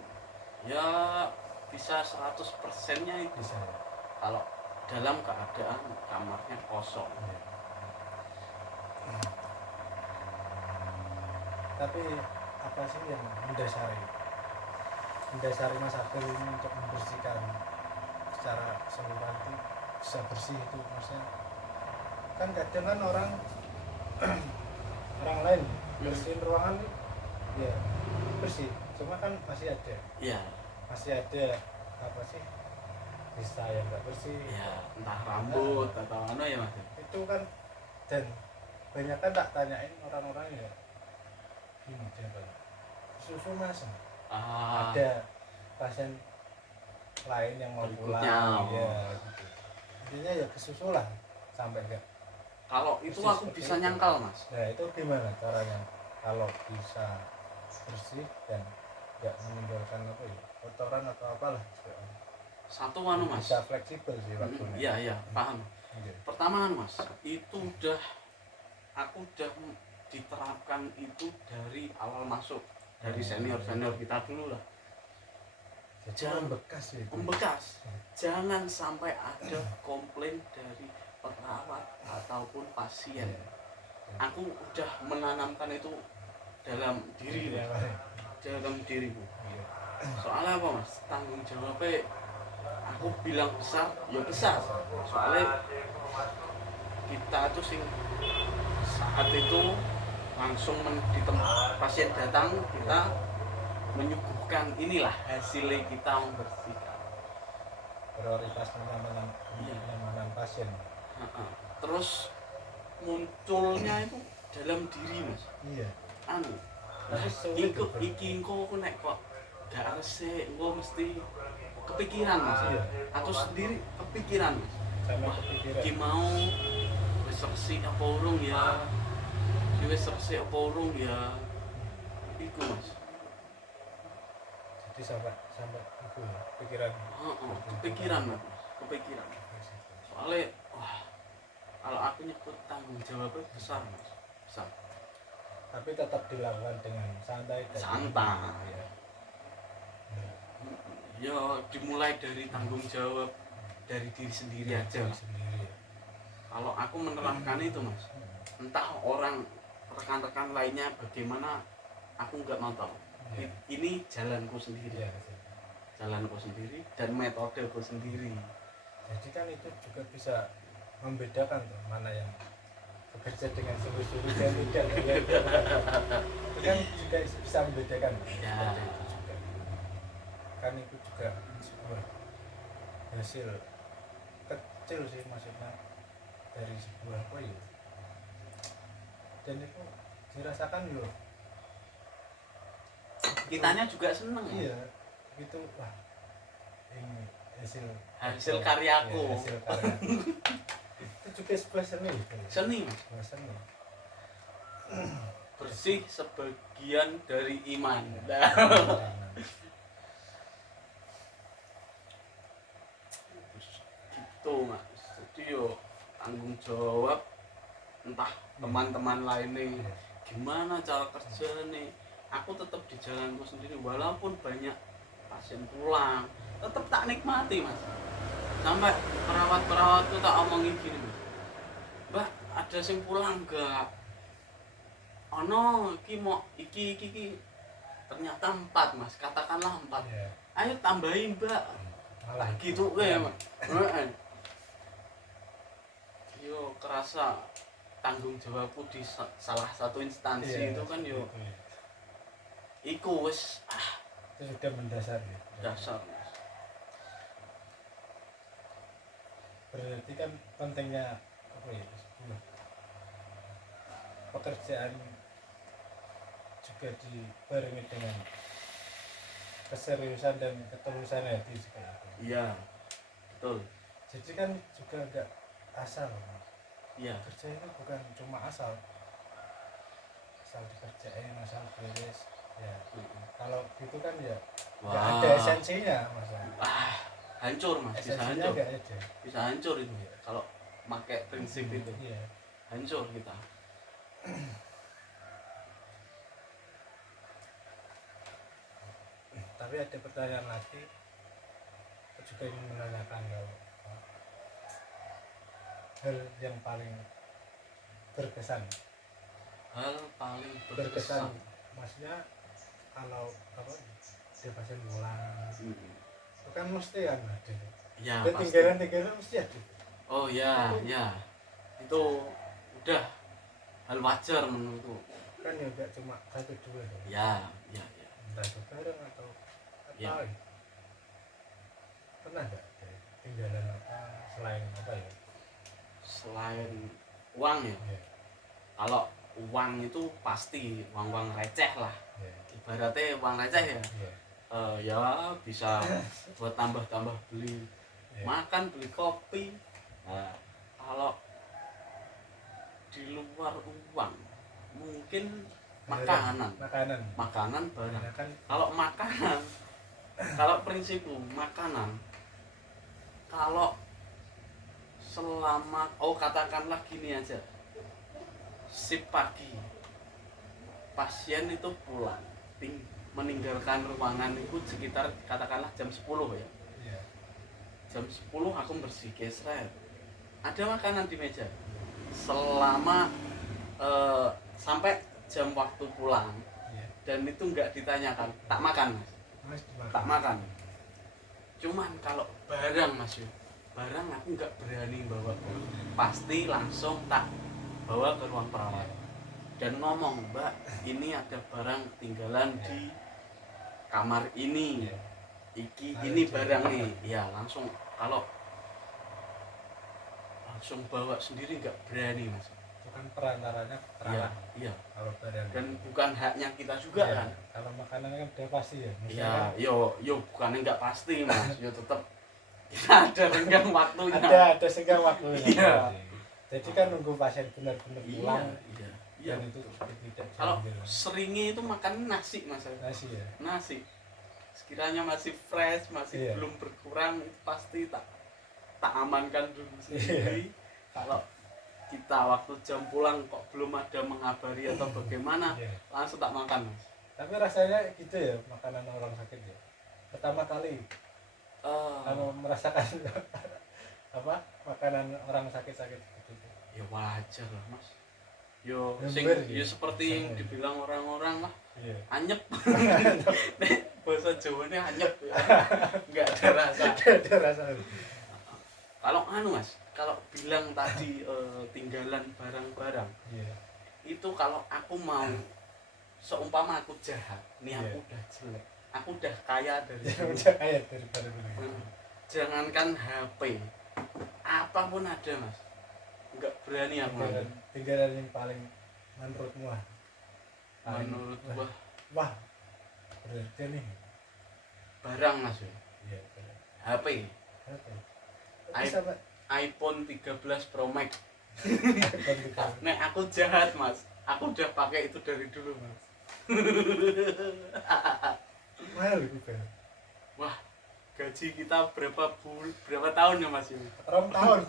ya bisa 100%-nya itu Bisa ya. kalau dalam keadaan kamarnya kosong. Tapi apa sih yang mendasari Mas Abel ini untuk membersihkan secara keseluruhan itu bisa bersih itu? Maksudnya kan kadang kan orang lain bersihin ruangan ya bersih, cuma kan masih ada apa sih sisa yang nggak bersih ya, entah rambut atau ya Mas. Itu kan, dan banyak kan tak tanyain orang-orang ya gini, dia susu Mas, ada pasien lain yang mau pulang ya gitu. Intinya ya kesusulan sampai enggak. Kalau itu aku bisa nyangkal Mas. Nah itu gimana caranya kalau bisa bersih dan nggak meninggalkan kotoran atau apalah? Satu Mas. Bisa fleksibel sih waktunya. Iya paham. Pertama Mas, itu aku udah diterapkan itu dari awal masuk, dari senior kita dulu lah. Jangan bekas ya. Membekas. Jangan sampai ada komplain dari perawat ataupun pasien. Aku udah menanamkan itu dalam diriku. Soalnya apa Mas? Tanggung jawabnya aku bilang besar, ya besar. Soalnya kita tuh saat itu langsung di tempat pasien datang, kita menyuguhkan inilah hasilnya kita membersihkan. Prioritas kenyamanan pasien. Terus munculnya itu dalam diri Mas. Iya. Iki engko nek kok gak resik, engko mesti kepikiran Mas. Iya. Aku sendiri kepikiran Mas. Wah, iki mau wis resik apa urung ya? Wis resik apa urung ya? Iku Mas. Jadi sampai itu ya, pikiran. Kepikiran Mas. Soalnya kalau aku nyebut tanggung jawabnya besar Mas. Besar. Tapi tetap dilakukan dengan santai. Ya dimulai dari tanggung jawab dari diri sendiri aja. Kalau aku menerapkan itu Mas, entah orang rekan-rekan lainnya bagaimana, aku nggak mau tahu. Ini jalanku sendiri dan metodeku sendiri. Jadi kan itu juga bisa membedakan tuh mana yang bekerja dengan sungguh-sungguh dan tidak. Itu kan juga bisa membedakan Ya. seperti itu juga. Kan itu juga sebuah hasil kecil sih maksudnya dari sebuah apa ya, dan itu dirasakan loh, Kitanya juga seneng. iya itu wah ini Hasil karyaku. ya, hasil karyaku. Itu juga sebuah seni itu. Seni Mas. Sebuah seni. Bersih sebagian dari iman. Gitu Mas. Jadi yo tanggung jawab entah teman-teman lainnya gimana cara kerja nih, aku tetap di jalanku sendiri walaupun banyak pasien pulang tetap tak nikmati Mas. Sampai perawat-perawat tuh tak omongin gini Mas, Mbak ada yang pulang enggak? Oh no, iki ternyata 4 Mas, katakanlah 4. Ya, Ayo tambahin Mbak. malah Gitu ya Mas. Heeh. Yo kerasa tanggung jawabku di salah satu instansi itu kan yo itu, ya. iku wis Itu sudah mendasar ya. dasar Mas. Berarti kan pentingnya apa ya, sebuah pekerjaan juga dibarengi dengan keseriusan dan ketulusan hati seperti itu. Iya, betul. Jadi kan juga enggak asal, Mas. Iya. Kerja itu bukan cuma asal dikerjain, asal beres ya. Kalau gitu kan ya nggak Wah. ada esensinya, Mas. Hancur Mas, bisa Esensinya hancur. nggak ada. Bisa hancur itu kalau pakai prinsip itu. Iya. Hancur kita. Tapi ada pertanyaan lagi, aku juga ingin menanyakan kalau hal yang paling berkesan Hal paling berkesan. maksudnya kalau apa dia pasien pulang Hmm. itu kan mesti kan ada Ya, dan pasti. tinggalan mesti ada Oh ya, ya. Itu udah hal wajar menurutku. kan ya nggak cuma satu dua ya. Ya, ya, ya. Entah itu bareng atau apa Ya. ya. Pernah nggak ada tinggalan apa selain apa ya? Selain uang ya. Ya, Kalau uang itu pasti uang-uang receh lah. ya, Ibaratnya uang receh ya. ya, Ya bisa buat tambah-tambah beli ya. makan, beli kopi. Nah, kalau di luar uang mungkin makanan makanan barang. ya kan Kalau makanan, kalau prinsipku makanan, kalau selama katakanlah gini aja, sip pagi pasien itu pulang meninggalkan ruangan itu sekitar katakanlah jam 10 ya. ya, Jam 10 aku bersih gesret, ada makanan di meja selama sampai jam waktu pulang, ya. dan itu nggak ditanyakan, tak makan Mas, Mas dimakan. tak makan. Cuman kalau barang Mas yo, barang aku nggak berani bawa, pasti langsung tak bawa ke ruang perawat dan ngomong, Mbak ini ada barang tinggalan di kamar ini, Ya. ini barang nih ya. Langsung kalau langsung bawa sendiri nggak berani Mas. Itu kan perantaranya Iya, perawat iya. kalau barang Dan bukan haknya kita juga ya, kan. kalau makanan kan udah pasti ya. Iya, Misalkan yo bukannya nggak pasti Mas, yo tetap kita ada renggang waktunya. ada senggang waktunya. Iya. Jadi kan nunggu pasien benar-benar Iya, pulang iya, iya. dan itu tidak Kalau diambil. seringnya itu makan nasi Mas. Nasi ya. Nasi. Sekiranya masih fresh, masih Iya. belum berkurang, itu pasti tak amankan dulu sendiri. Kalau kita waktu jam pulang kok belum ada mengabari atau bagaimana, Iya. langsung tak makan Mas. Tapi rasanya gitu ya makanan orang sakit ya. Pertama kali kamu merasakan apa makanan orang sakit-sakit seperti itu. Ya wajar lah Mas. Yo Hampir, yo ya. seperti yang Sama ya. dibilang orang-orang lah, Iya. anyep. Nek bahasa Jawanya anyep ya. Enggak ada rasa. Ada rasa. Kalau Mas, kalau bilang tadi tinggalan barang-barang, Iya. itu kalau aku mau seumpama aku jahat, nih aku Iya. udah jelek, aku udah kaya dari dulu. Udah kaya daripada dulu. Jangankan HP, apapun ada Mas, nggak berani aku ambil. Tinggalan yang paling menurutmu lah. Menurut gua Wah, berarti nih. barang Mas ya. Iya, benar. HP, Apa? I- Bisa, Pak. iPhone 13 Pro Max. Kontak. Nek aku jahat Mas, aku udah pakai itu dari dulu Mas. Mahal itu kan. Wah, gaji kita berapa tahun ya Mas ini? Rom tahun.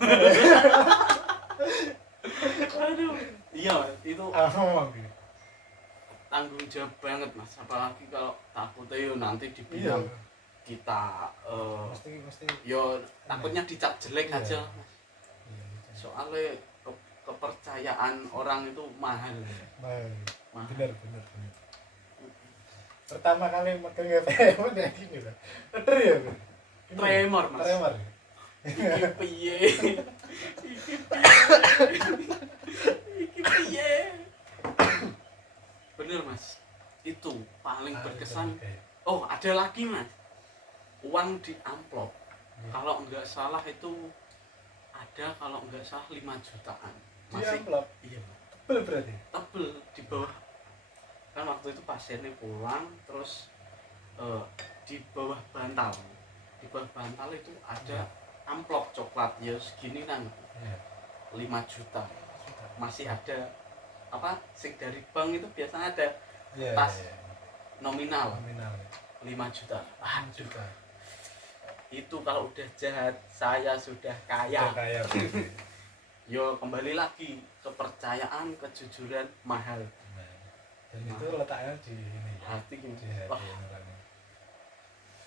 Aduh, iya Mas, itu Amang. tanggung jawab banget Mas. Apalagi kalau takutnya yo nanti Iya. dibilang kita Mesti yo takutnya dicap jelek Iya. aja Mas. iya. Soalnya kepercayaan orang itu mahal. Mahal. Mahal. Benar. Pertama kali megang HP udah gini Pak. Bener ya, Pak? Gini, Tremor Mas. Tremor. Iki piye? Iki piye? Bener Mas. Itu paling berkesan. Oh, ada lagi Mas. Uang di amplop. Iya. Kalau enggak salah itu ada, kalau enggak salah 5 jutaan. Di amplop. Iya, Mas. Tebel berarti. Tebel di bawah. Kan waktu itu pasiennya pulang terus di bawah bantal. Di bawah bantal itu ada amplop coklat ya segini kan. Iya. 5 juta. Masih ada apa? Sing dari bank itu biasanya ada Iya. tas Iya. nominal Nominal. 5 juta. 6 juta. Itu kalau udah jahat saya sudah kaya. Udah kaya. berarti. Yo kembali lagi kepercayaan, kejujuran mahal. Nah, dan itu letaknya di ini. Hati Di gitu. hati Wah, nurani.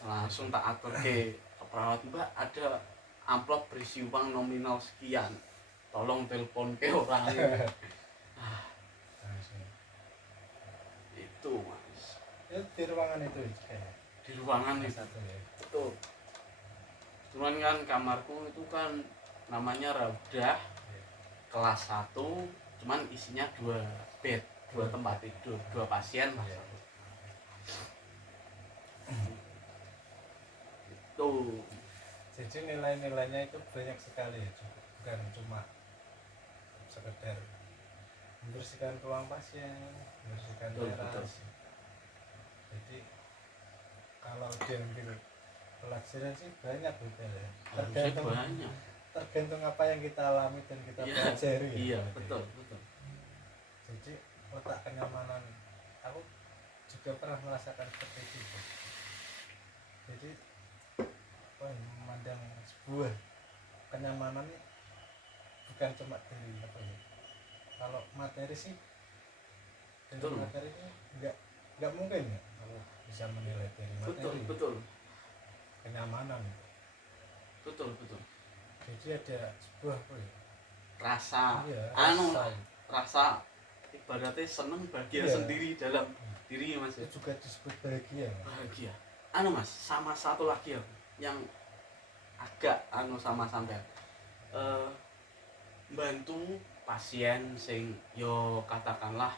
langsung tak atur ke perawat, Mbak ada amplop berisi uang nominal sekian. Tolong telepon ke orangnya. Langsung. Itu Mas. Itu di ruangan itu kayak Di ruangan itu. satu ya. Betul. Cuman kan kamarku itu kan namanya Raudah kelas 1, cuman isinya 2 bed, 2 tempat tidur, 2 pasien lah. Iya. Itu Jadi nilai-nilainya itu banyak sekali ya, bukan cuma sekedar membersihkan ruang pasien, membersihkan Betul, teras. Jadi kalau diambil pelajaran sih banyak betul ya. harusnya banyak. Tergantung apa yang kita alami dan kita Iya, pelajari. Ya, iya, berarti. betul. Jadi letak kenyamanan, aku juga pernah merasakan seperti itu. Jadi apa ya, memandang sebuah kenyamanan ini bukan cuma dari apa ya, kalau materi sih dari Betul. materi ini nggak mungkin ya kalau bisa menilai dari materi. Betul. Kenyamanan. Betul. Jadi ada sebuah apa ya, Rasa iya, rasa, rasa ibaratnya seneng bahagia Iya. sendiri dalam diri Mas. itu juga disebut bahagia. Bahagia. Mas, sama satu lagi ya yang agak sama sampean. Bantu pasien sing yo katakanlah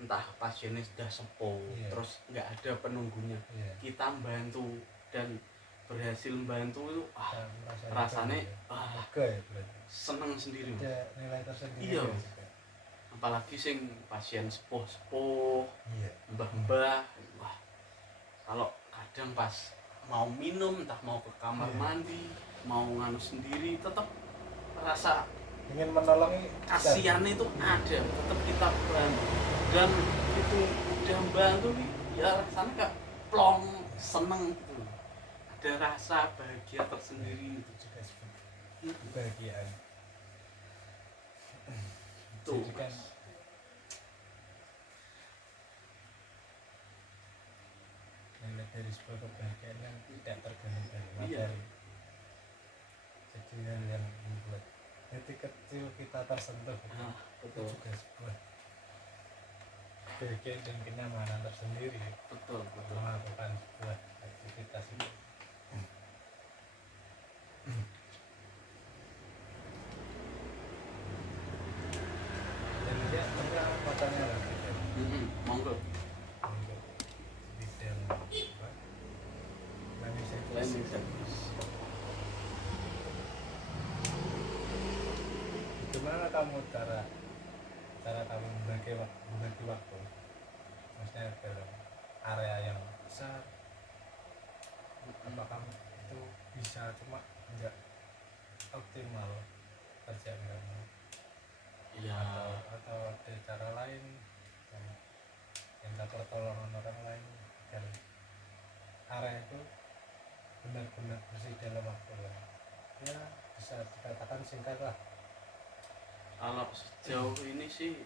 entah pasiennya sudah sepuh, Iya. terus nggak ada penunggunya, Iya. kita bantu dan berhasil membantu itu Kita merasakan rasanya bahagia. Lega ya berarti. seneng sendiri Mas. Ada nilai tersendiri. Iya. ya juga. Apalagi sing pasien sepuh Iya. mbah-mbah, wah kalau kadang pas mau minum entah mau ke kamar Iya. mandi mau nganu sendiri tetap rasa Ingin menolongi kasihan itu ada, tetap kita bantu dan itu udah bantu ya rasanya kayak plong seneng gitu, ada rasa bahagia tersendiri itu juga disebut itu kebahagiaan. tuh Jadi kan nilai dari sebuah kebahagiaan yang tidak tergantung dari Iya. materi. Jadi hal yang membuat hati kecil kita tersentuh nah, itu betul juga sebuah kebahagiaan dan kenyamanan tersendiri betul melakukan sebuah aktivitas itu. kamu cara kamu membagi waktu, maksudnya dalam area yang besar, apa kamu itu bisa cuma nggak optimal kerjaan kamu, Ya atau ada cara lain yang minta pertolongan orang lain agar area itu benar-benar bersih dalam waktu yang ya bisa dikatakan singkat lah. kalau sejauh ini sih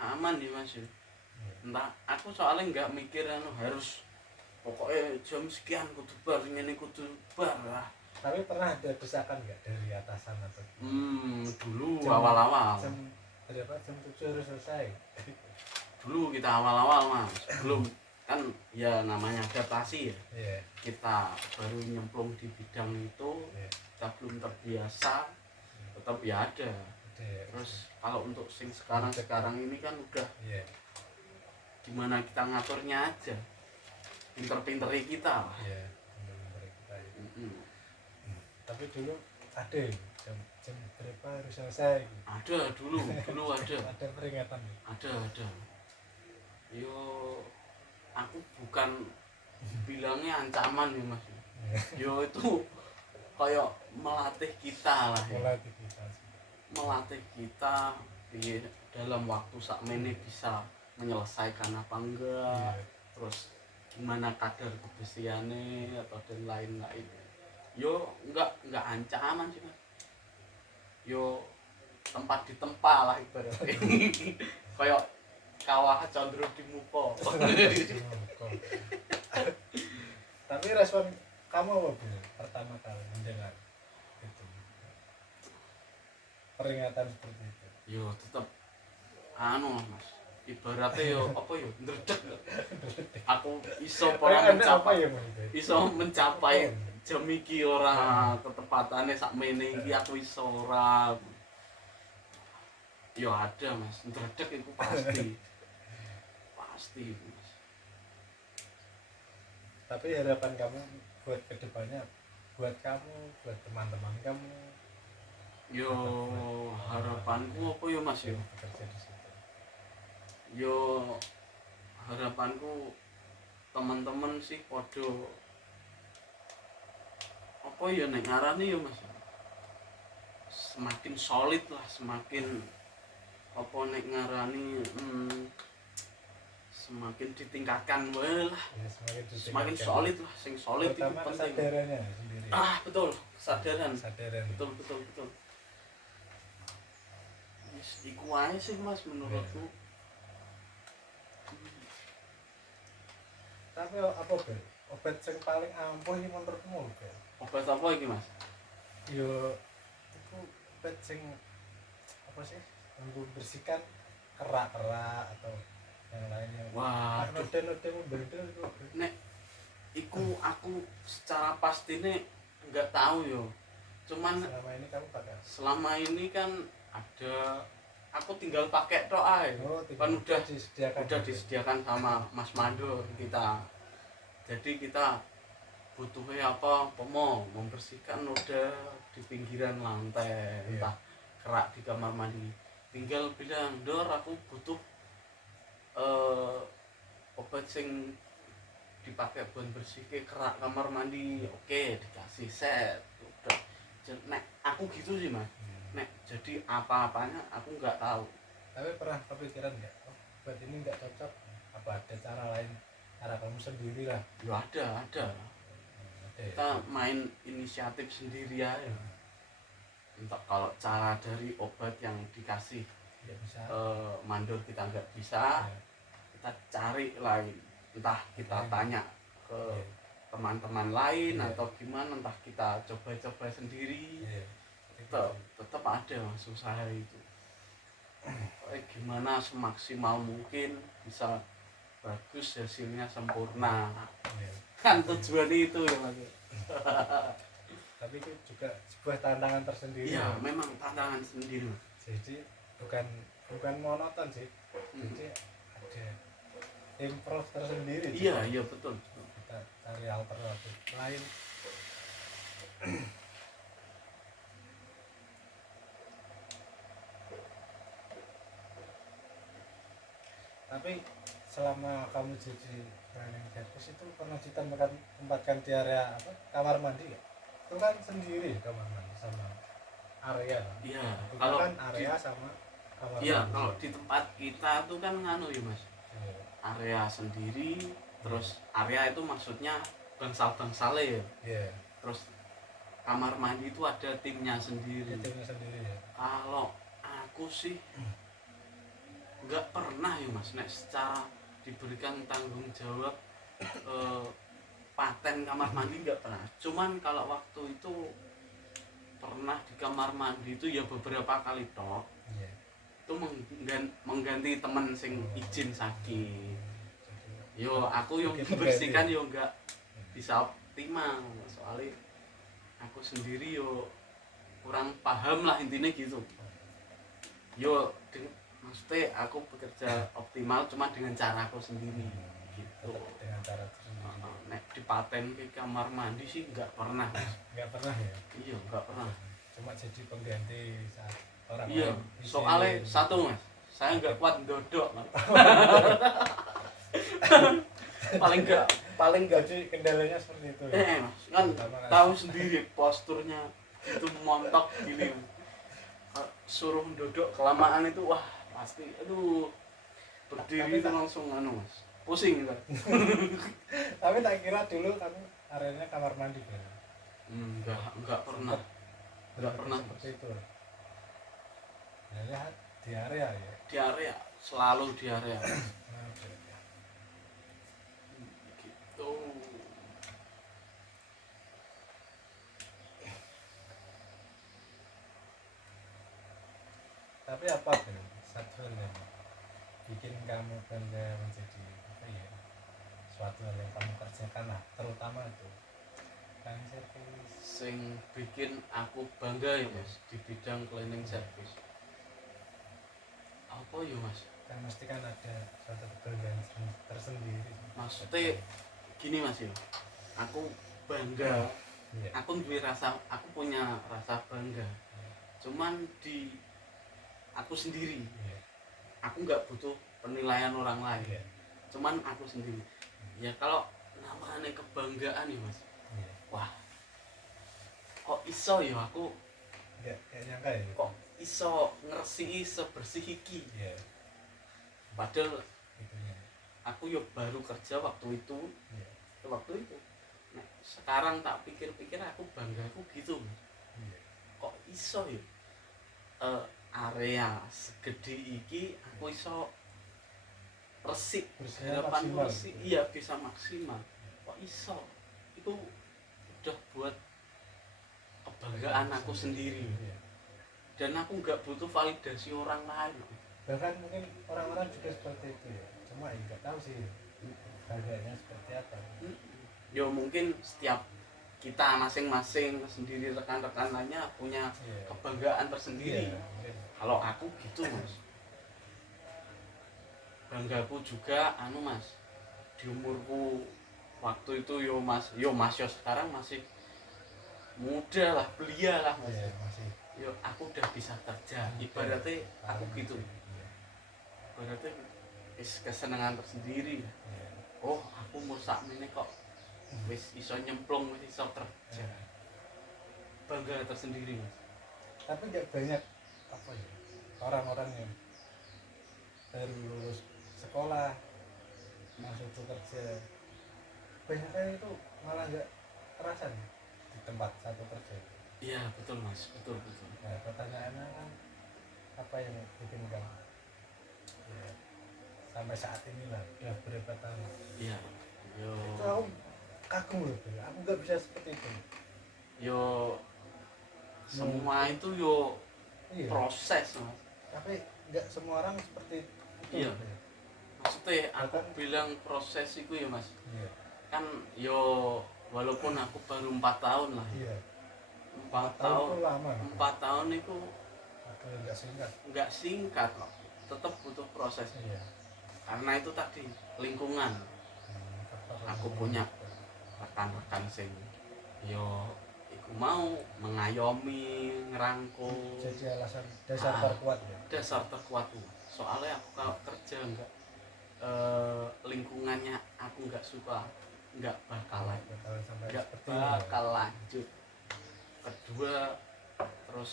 aman nih Mas. Ya. Entah aku soalnya nggak mikir harus pokoknya jam sekian kudu bar ini kudu bar lah. Tapi pernah ada desakan nggak dari atasan atau Dulu Jam- awal-awal jam berapa, jam 7 harus selesai? dulu kita awal-awal Mas, belum kan ya namanya adaptasi ya, Iya. kita baru nyemplung di bidang itu, Iya. kita belum terbiasa, tetap ya ada. Iya. Terus kalau untuk sing sekarang ini kan udah Iya. gimana kita ngaturnya aja, pinter-pinteri kita lah. Iya. Benar-benar kita ya. Mm-mm. Tapi dulu ada ya, jam berapa harus selesai? Ada dulu ada Ada peringatan ya? ada yo aku bukan bilangnya ancaman ya Mas, yo itu kayak melatih kita lah ya. Melatih kita sih. Melatih kita di dalam waktu sak menit bisa menyelesaikan apa enggak, Iya. terus gimana kadar kebersihannya atau dan lain-lain. Yo enggak ancaman sih Mas, yo tempat ditempa lah ibaratnya. Kayak kawah condro di mupo. Tapi respon kamu apa Bil, pertama kali mendengar itu peringatan seperti itu? Yo tetep Mas, ibaratnya yo apa yo ndredeg. Aku iso ora Peringatan apa mencapai ya Mas itu? iso mencapai jam iki ora ketepatane sakmene iki aku iso ora. Yo ada Mas, ndredeg itu pasti Mas. Tapi harapan kamu buat kedepannya, buat kamu, buat teman-teman kamu, Yo harapanku apa yo Mas yo? yang bekerja di situ? Yo harapanku teman-teman sih podo apa ya nek ngarane yo Mas, semakin solid lah, semakin apa nek ngarani semakin ditingkatkan wae lah, Ya, semakin solid lah, sing solid itu terutama penting. kesadarannya sendiri. Betul, kesadaran. Kesadaran. Betul. Yes, iku aja sih Mas menurutku. Tapi apa Bel? Obat yang paling ampuh ini menurutmu Bel? Obat apa iki Mas? Yo, itu obat yang apa sih? Untuk bersihkan kerak-kerak atau yang lainnya. Wah, Noda-noda membandel itu. nek iku aku secara pasti nih nggak tahu yo. Cuman Selama ini kamu pakai? selama ini kan ada aku tinggal pakai tok ae. Oh, Kan udah disediakan. disediakan sama Mas Mando kita. Jadi kita butuhnya apa? Mau membersihkan noda di pinggiran lantai, Iya. entah kerak di kamar mandi. Tinggal bilang, "Dor, aku butuh obat sing dipakai buat bersih kerak kamar mandi." Oke, dikasih set. Udah. Nek aku gitu sih Mas. Nek jadi apa-apanya aku nggak tahu. Tapi pernah kepikiran nggak? Oh, obat ini nggak cocok. Apa ada cara lain? Cara kamu sendiri lah. Ya ada. Ada ya? Kita main inisiatif sendiri ya. Entah kalau cara dari obat yang dikasih Ya bisa. mandor kita nggak bisa, Ya. kita cari lain. Entah kita Lain. tanya ke Ya. teman-teman lain Iya. atau gimana, entah kita coba-coba sendiri. Ya. Tetap ada Mas usaha itu. Gimana semaksimal mungkin bisa bagus, hasilnya sempurna. Ya. Kan tujuannya itu ya Mas. Tapi itu juga sebuah tantangan tersendiri. Iya, memang tantangan sendiri. Jadi bukan monoton sih. Jadi ada improv tersendiri. Iya betul. Kita cari alternatif lain. Tapi selama kamu jadi cleaning service itu pernah ditempatkan di area apa kamar mandi ya? Itu kan sendiri kamar mandi sama area kan? Iya, Itu kalau kan area sama kamar iya mandi. kalau di tempat kita tuh kan nganu ya mas, Iya. area sendiri, terus area itu maksudnya bangsal-bangsalnya ya. Iya. Terus kamar mandi itu ada timnya sendiri. Timnya sendiri ya. Kalau aku sih nggak pernah ya mas, nek secara diberikan tanggung jawab paten kamar mandi nggak pernah. Cuman kalau waktu itu pernah di kamar mandi itu ya beberapa kali tok. Iya. Itu mengganti temen sing izin sakit. Yo aku yang membersihkan yo nggak bisa optimal soalnya aku sendiri yo kurang paham lah intinya gitu. Yo maksudnya aku bekerja optimal cuma dengan cara aku sendiri gitu. Dengan cara sendiri. Nek dipaten ke kamar mandi sih nggak pernah. Nggak pernah ya. Iya nggak pernah. Cuma jadi pengganti saat orang Iya soalnya satu mas, saya nggak kuat dodok mas. paling nggak jadi kendalanya seperti itu ya. mas kan tahu sendiri posturnya itu montok gini mas. Suruh dodok kelamaan itu wah pasti aduh berdiri itu langsung anu mas pusing gitu. Tapi tak kira dulu kamu areanya kamar mandi kan? Enggak pernah seperti itu. Ya di area ya. Di area selalu di area gitu. Tapi apa tuh satu hal yang bikin kamu bangga menjadi apa ya, suatu hal yang kamu kerjakan lah, terutama itu cleaning service sing bikin aku bangga ya mas di bidang cleaning service. Apa ya mas? kan mesti kan ada suatu kebanggaan tersendiri. Maksudnya gini mas ya, aku bangga, Iya. aku punya rasa bangga. Cuman di aku sendiri, Iya. aku nggak butuh penilaian orang lain. Iya. Cuman aku sendiri. Ya kalau namanya kebanggaan ya mas, Iya. wah kok iso ya aku Nggak nyangka ya. kok iso ngersihi sebersih iki. Iya. Padahal Itunya. aku yo baru kerja waktu itu. Iya. Nah, sekarang tak pikir-pikir aku bangga aku gitu. Iya. Kok iso ya area segede iki aku iso resik Bersihnya harapan maksimal resik gitu. iya bisa maksimal. Kok iso itu udah buat kebanggaan aku sendiri. Iya. Dan aku nggak butuh validasi orang lain. Bahkan mungkin orang-orang juga seperti itu ya, cuma ya nggak tahu sih harganya seperti apa. Yo mungkin setiap kita masing-masing sendiri rekan-rekan lainnya punya Iya. kebanggaan tersendiri. Iya, mungkin. Kalau aku gitu mas, banggaku juga anu mas, di umurku waktu itu yo mas yo sekarang masih muda lah, belia lah mas. Iya, masih Yo aku udah bisa kerja, ibaratnya aku gitu. Iya. Ibaratnya kesenangan tersendiri. Iya. Oh aku mau sak ini kok wis iso nyemplung, wis iso kerja. Iya. Bangga tersendiri mas. Tapi nggak banyak apa ya orang-orang yang baru lulus sekolah masuk kerja, banyak kan itu malah nggak terasa nih di tempat satu kerja. Iya betul mas, betul. Nah, pertanyaannya kan apa yang bikin kamu ya, sampai saat ini lah udah berapa tahun Iya. Yo itu aku kagum loh Bel. Aku nggak bisa seperti itu. yo semua itu yo Iya. proses mas. Tapi nggak semua orang seperti itu. Iya. Bel. Maksudnya aku Bahkan- bilang proses itu ya mas, Iya. kan yo walaupun aku baru 4 tahun lah, Iya. 4 Tahun tahun itu lama. 4 tahun itu Ada yang nggak singkat. nggak singkat loh, tetap butuh proses. Iya. Karena itu tadi lingkungan, aku punya rekan-rekan sing yo iku mau mengayomi, ngerangkul, Jadi alasan dasar terkuat ya. dasar terkuatku. Soalnya aku kalau kerja lingkungannya aku nggak suka, nggak bakalan sampai nggak seperti ini ya. bakal lanjut. Kedua, terus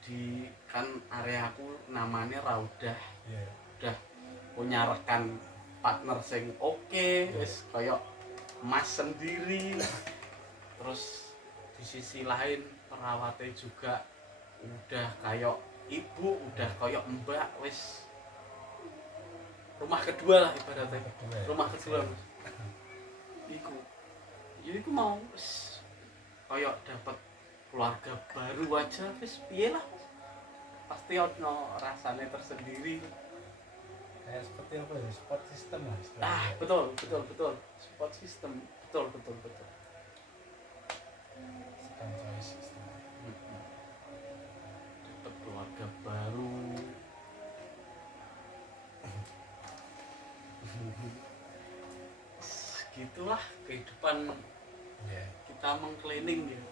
di kan area aku namanya Raudah, Iya. udah punya rekan partner sing oke, wis kayak mas sendiri. Terus di sisi lain perawatnya juga udah kayak ibu, udah kayak mbak, wis rumah kedua lah ibaratnya. Kedua ya. Rumah kedua Mas. Iku mau wis kayak dapat keluarga baru aja, wis piye lah, pasti ono rasanya tersendiri. Kayak seperti apa ya, support system lah istilahnya. Ah betul support system, betul Second choice system. dapat keluarga baru. Gitulah kehidupan Iya. kita mengklining ya.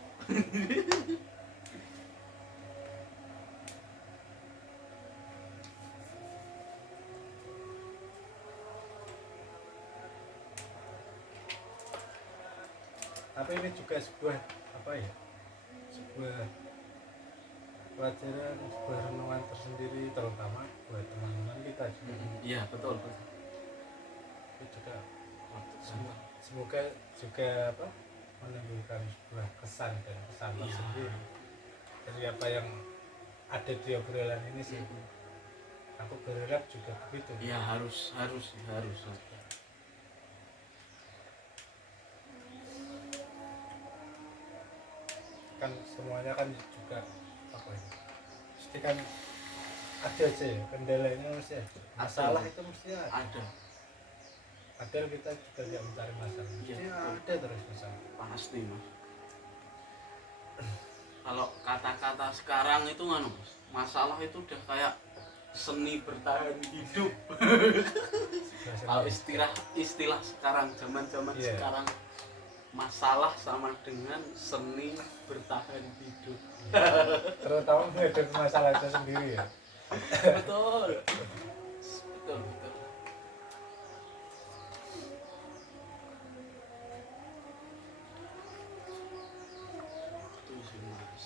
Tapi ini juga sebuah apa ya, sebuah pelajaran, sebuah renungan tersendiri, terutama buat teman-teman kita juga. Iya betul. Itu juga Semua. semoga juga apa, menimbulkan sebuah kesan dan pesan Iya. tersendiri dari apa yang ada di obrolan ini sih. Aku berharap juga begitu. Iya harus. Kan semuanya kan juga apa ya, mesti kan ada aja ya, kendalanya mesti ada. Masalah itu mesti ada. Padahal kita juga tidak mencari masalah, Iya, mesti betul. ada terus masalah. Pasti Mas. Kalau kata-kata sekarang itu nganu Mas, masalah itu udah kayak seni bertahan hidup. Kalau istilah sekarang, zaman Iya. sekarang, masalah sama dengan seni bertahan hidup. Terutama menghadapi masalah itu sendiri ya. Betul. Itu sih Mas.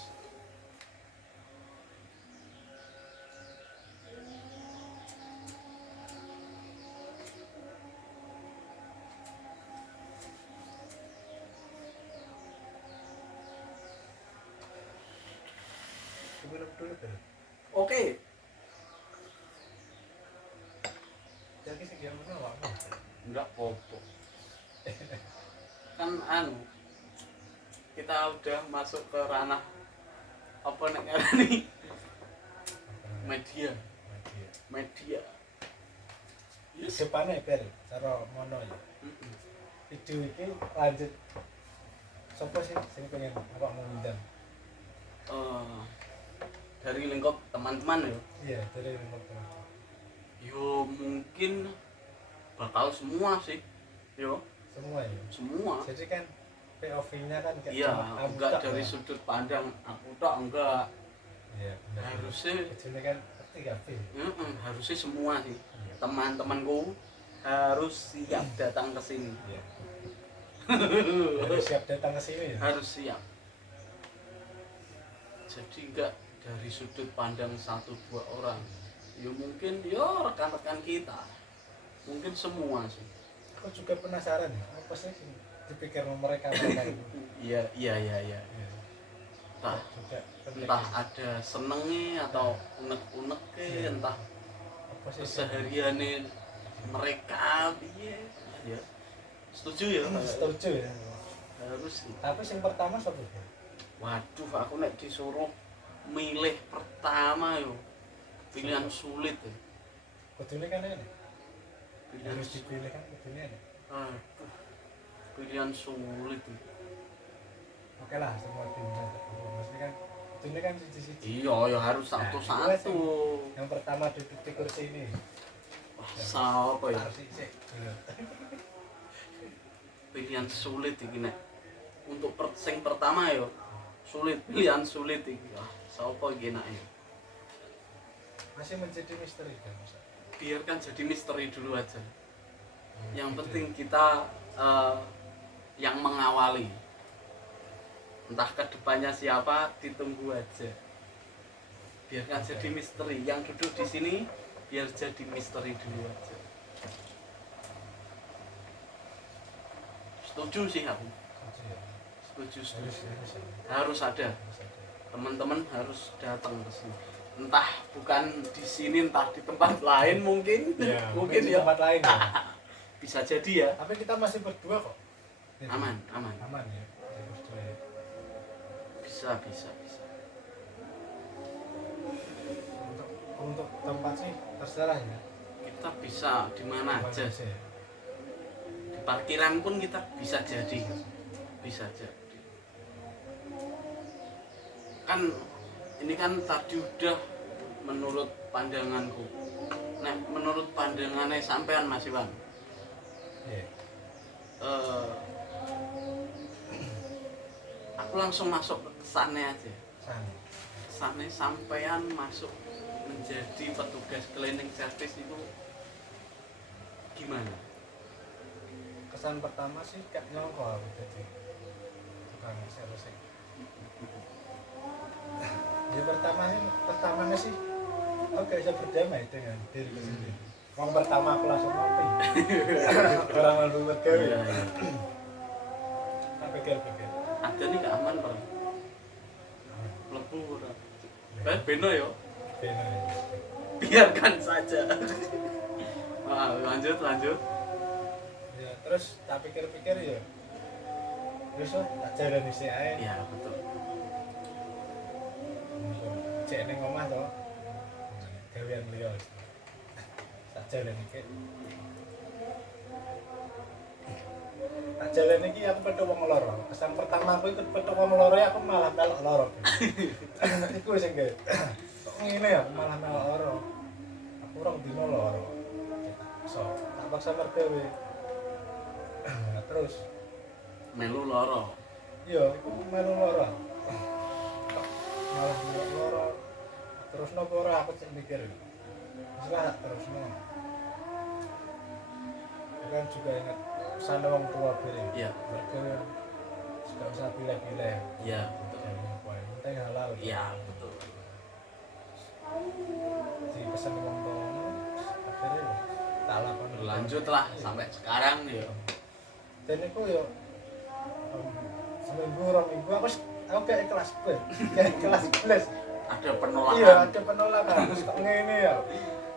Minum dulu kan. Oke, Jadi sekian mana waktu? enggak popo. Kan kita udah masuk ke ranah apa nih media. Yes. Depannya ber, cara mono ya. Video ini lanjut. Sopo sih sing pengen apa mau ngundang? Dari lingkup teman-teman ya. Iya, dari lingkup teman. Yo mungkin bakal semua sih. Yo Semua ya. semua. Jadi kan POV-nya kan kayak Iya, cuma kamu enggak tok dari ya. sudut pandang aku tok, enggak. Iya, benar. Harusnya Jadi kan pasti gak fit. harusnya semua sih. Iya. Teman-temanku harus siap datang ke sini. Iya. Harus siap datang ke sini ya. Harus siap. Jadi enggak dari sudut pandang satu dua orang. Ya mungkin rekan-rekan kita. Mungkin semua sih. Aku juga penasaran ya, apa sih yang dipikir mereka itu. Iya. Iya. Entah Juga entah ada senengnya atau unek-uneknya, entah apa sih kesehariannya mereka piye. Ya. Setuju ya? setuju ya. Harus sih. Tapi yang pertama siapa? Waduh, aku nek disuruh milih pertama yo. Pilihan sulit ya. Kudune kan ini. Pilihan Harus dipilih kan kudune ini. Aduh, pilihan sulit ya. Oke lah, semua timnya terkumpul. Maksudnya kan kudune kan siji-siji. Iya, ya harus satu-satu. Yang pertama duduk di kursi ini. Wah, siapa ya? Taruh sik. Pilihan sulit iki nek. Untuk sing pertama yo sulit, pilihan sulit iki. Wah, siapa iki nak ya? Masih menjadi misteri kan Mas. biarkan jadi misteri dulu aja. Yang penting kita yang mengawali. Entah kedepannya siapa, ditunggu aja. Biarkan jadi misteri. Yang duduk di sini biar jadi misteri dulu aja. Setuju sih aku. Setuju. Harus ada. Teman-teman harus datang ke sini. Entah bukan di sini, entah di tempat lain mungkin. Ya, mungkin di ya. tempat lain ya. Bisa jadi ya. Tapi kita masih berdua kok. Aman ya. Masih berdua ya. Bisa. Untuk tempat sih terserah ya. Kita bisa di mana aja. Di parkiran pun kita bisa jadi. Kan ini kan tadi udah menurut pandanganku. Nah, menurut pandangannya sampean Mas Iwan. Aku langsung masuk ke kesannya aja. Kesannya sampean masuk menjadi petugas cleaning service itu gimana? Kesan pertama sih kayak nyongko aku jadi tukang service. Ya pertamanya sih oke, saya berdamai dengan diri sendiri. Yang pertama aku langsung ngopi. Orang lalu bergawe. Iya. Nah, pikir. Ada nih gak aman Pak? Lebu ora. Beno ya. Beno ya. Biarkan saja. Wah, lanjut. Ya, terus tak pikir-pikir ya. Terus tak jalani sih ae. Iya, betul. Cek ning omah to. Gawean liya. Tak jalani iki. Tak jalani iki aku petuk wong loro. Kesan pertama aku ikut petuk wong loro aku malah melok loro. Iku sing ge. Kok ngene ya malah melok loro. Aku rong dino loro. So, tak paksa merdewe. Terus Melu loro. iya, iku melu loro. Malah melok loro. Terus nopo ora aku cek mikir. Wis lah terus no. Kan juga ingat pesan wong tua beri. Iya. Mereka tidak usah pilih-pilih. Iya, betul. Yang penting halal. Iya, betul. Di pesan wong tua akhirnya tak lakon. Berlanjutlah sampai sekarang nih. Dan itu yo seminggu orang minggu aku kayak kelas B, kayak kelas kelas. Ada penolakan. Iya, ada penolakan. Terus kok ngene ya.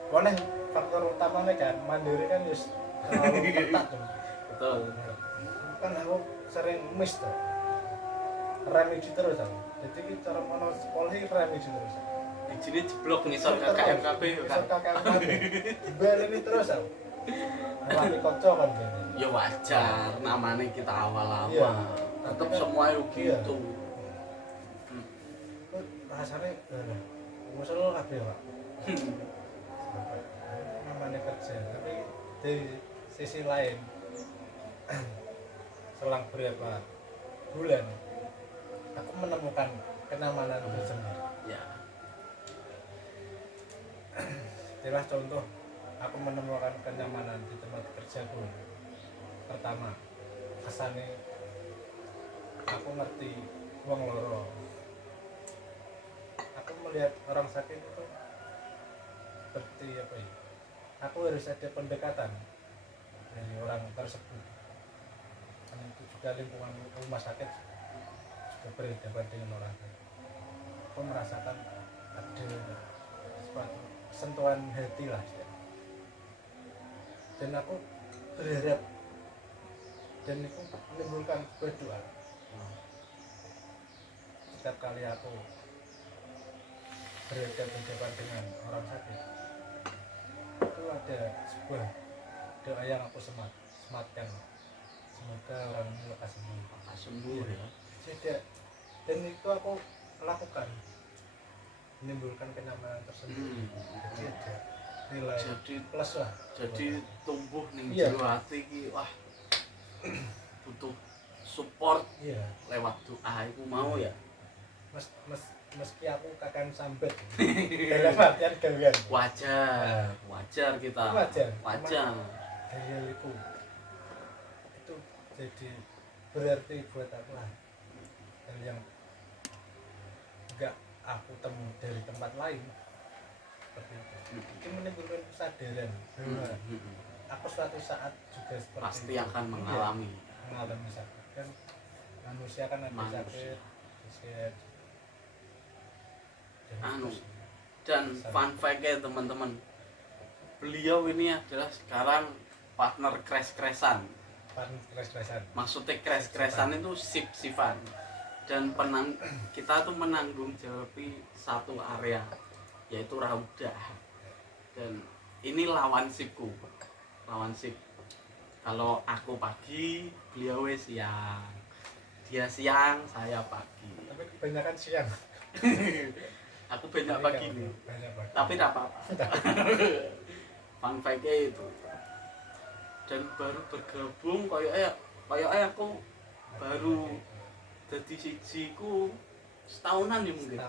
Boleh faktor utamanya kan mandiri kan just terlalu ketat tuh. Betul. Kan aku sering miss tuh. Remisi terus aku. Jadi kita cara mau sekolah remisi terus. Di sini jeblok ngisor KKMKB kan. Ngisor KKMKB. Baleni terus aku. Ngelati kocok kan jadi. Ya wajar, namanya kita awal-awal. Iya. Tetap Tapi kan- semua itu iya. gitu. Kok rasanya musuh kabeh, Pak. Namanya kerja, tapi di sisi lain selang beberapa bulan aku menemukan kenyamanan tersendiri. Ya. Jelas contoh, aku menemukan kenyamanan di tempat kerjaku. Pertama, kesannya aku ngerti wong loro. Aku melihat orang sakit itu seperti apa ya? Aku harus ada pendekatan dari orang tersebut. Dan itu juga lingkungan rumah sakit juga berhadapan dengan orang sakit. Aku merasakan ada suatu sentuhan hati lah ya. Dan aku berharap dan itu menimbulkan sebuah doa. Setiap kali aku berhadapan dengan orang sakit, itu ada sebuah doa yang aku sematkan. Semoga orang ini lekas sembuh. Lekas sembuh ya. Tidak. Dan itu aku lakukan, menimbulkan kenyamanan tersendiri. Jadi ada nilai Jadi plus lah. jadi tumbuh ning Iya. jero ati iki wah butuh support Iya. lewat doa iku mau ya. meski aku kakang sambat dalam artian gawean wajar kita wajar wajar itu jadi berarti buat aku lah hal yang enggak aku temu dari tempat lain seperti itu. Itu menimbulkan kesadaran bahwa aku suatu saat juga seperti pasti itu. akan mengalami sakit kan manusia kan ada sakit usia dan fun fact-nya teman-teman, beliau ini adalah sekarang partner crash-crashan. Maksudnya crash-crashan itu sip-sipan dan kita tuh menanggung jawabi satu area yaitu Raudah, dan ini lawan sip. Kalau aku pagi, beliau siang. Dia siang, saya pagi. Tapi kebanyakan siang. Aku banyak pagi nih. Tapi tidak apa-apa. Fun fact-nya itu. Dan baru bergabung kayak aku baru jadi sijiku setahunan ya mungkin.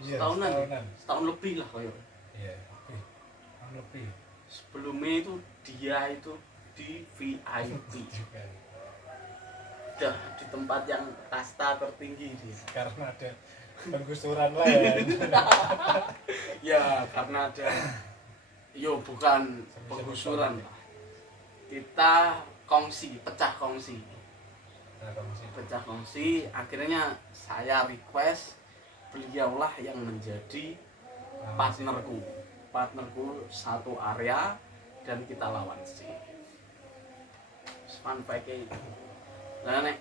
Setahun lebih lah kayak. Iya, lebih. Sebelumnya itu dia itu di VIP. Udah di tempat yang kasta tertinggi dia. Karena ada penggusuran lah ya. Ya karena ada bukan penggusuran lah, kita pecah kongsi, akhirnya saya request beliaulah yang menjadi partnerku satu area dan kita lawan sih. Fun fact-nya itu. Lah nek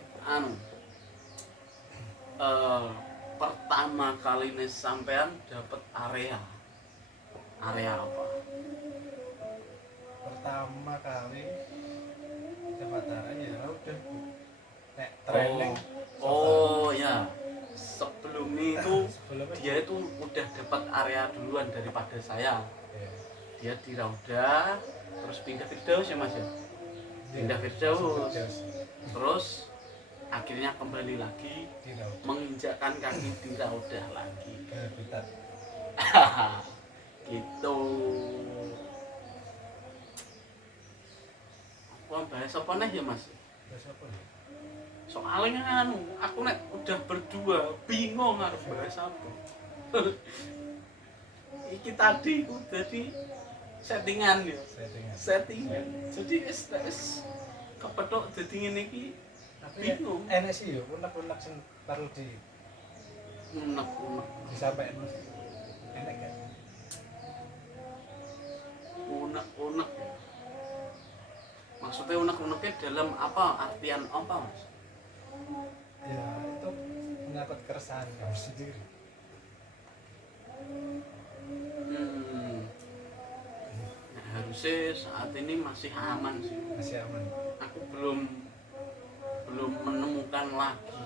pertama kali nih sampean dapat area apa? Pertama kali dapat area ya udah nek training. Oh ya. Sebelumnya itu dia itu udah dapat area duluan daripada saya. Dia di Raudah, terus pindah Firdaus ya Mas ya. Pindah Firdaus. Terus akhirnya kembali lagi menginjakkan kaki di Raudah lagi. Gitu. Aku bahas apa nih ya Mas? Bahas apa nih? Soalnya aku nek udah berdua bingung harus bahas apa. Iki tadi jadi settingan ya. Settingan. Jadi es kepethuk dadi ngene iki bingung. Enak sih yo, unek-unek sing perlu unek-unek disampaikan Mas. Enak kan? Unek-unek. Maksudnya unek-uneknya dalam apa? Artian apa, Mas? Ya, itu menyangkut keresahan kamu sendiri. Nah, harusnya saat ini masih aman sih. Masih aman. Aku belum menemukan lagi.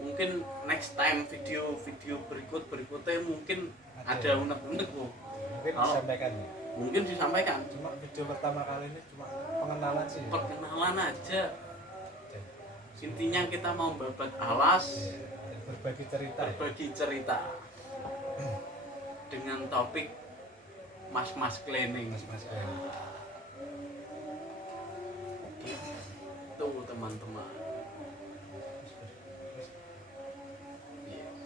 Mungkin next time video berikutnya mungkin ada unek-unek kok. Mungkin disampaikan ya. Mungkin disampaikan. Cuma video pertama kali ini cuma pengenalan sih. Perkenalan aja. Intinya kita mau babat alas, berbagi cerita dengan topik mas-mas cleaning. Tuh teman-teman.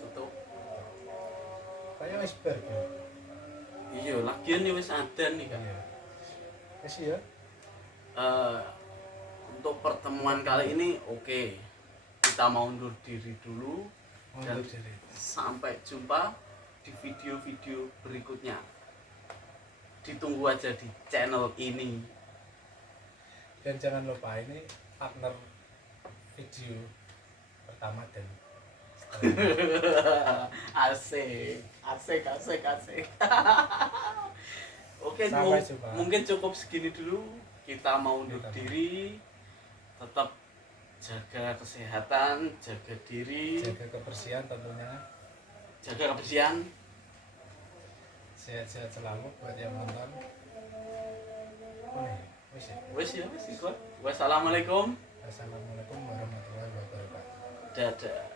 Tutup. Kayak wis bar. Iya, lagian wis adan nih kan. Wis ya. Untuk pertemuan kali ini oke. Kita mau undur diri dulu dan sampai jumpa di video-video berikutnya. Ditunggu aja di channel ini. Dan jangan lupa ini partner video pertama dan asik. Oke, mungkin cukup segini dulu. Kita mau undur diri. Tetap jaga kesehatan, jaga diri, jaga kebersihan tentunya. Jaga kebersihan. Sehat-sehat selalu buat yang nonton. Wis ya. Wassalamualaikum warahmatullahi wabarakatuh. Dadah.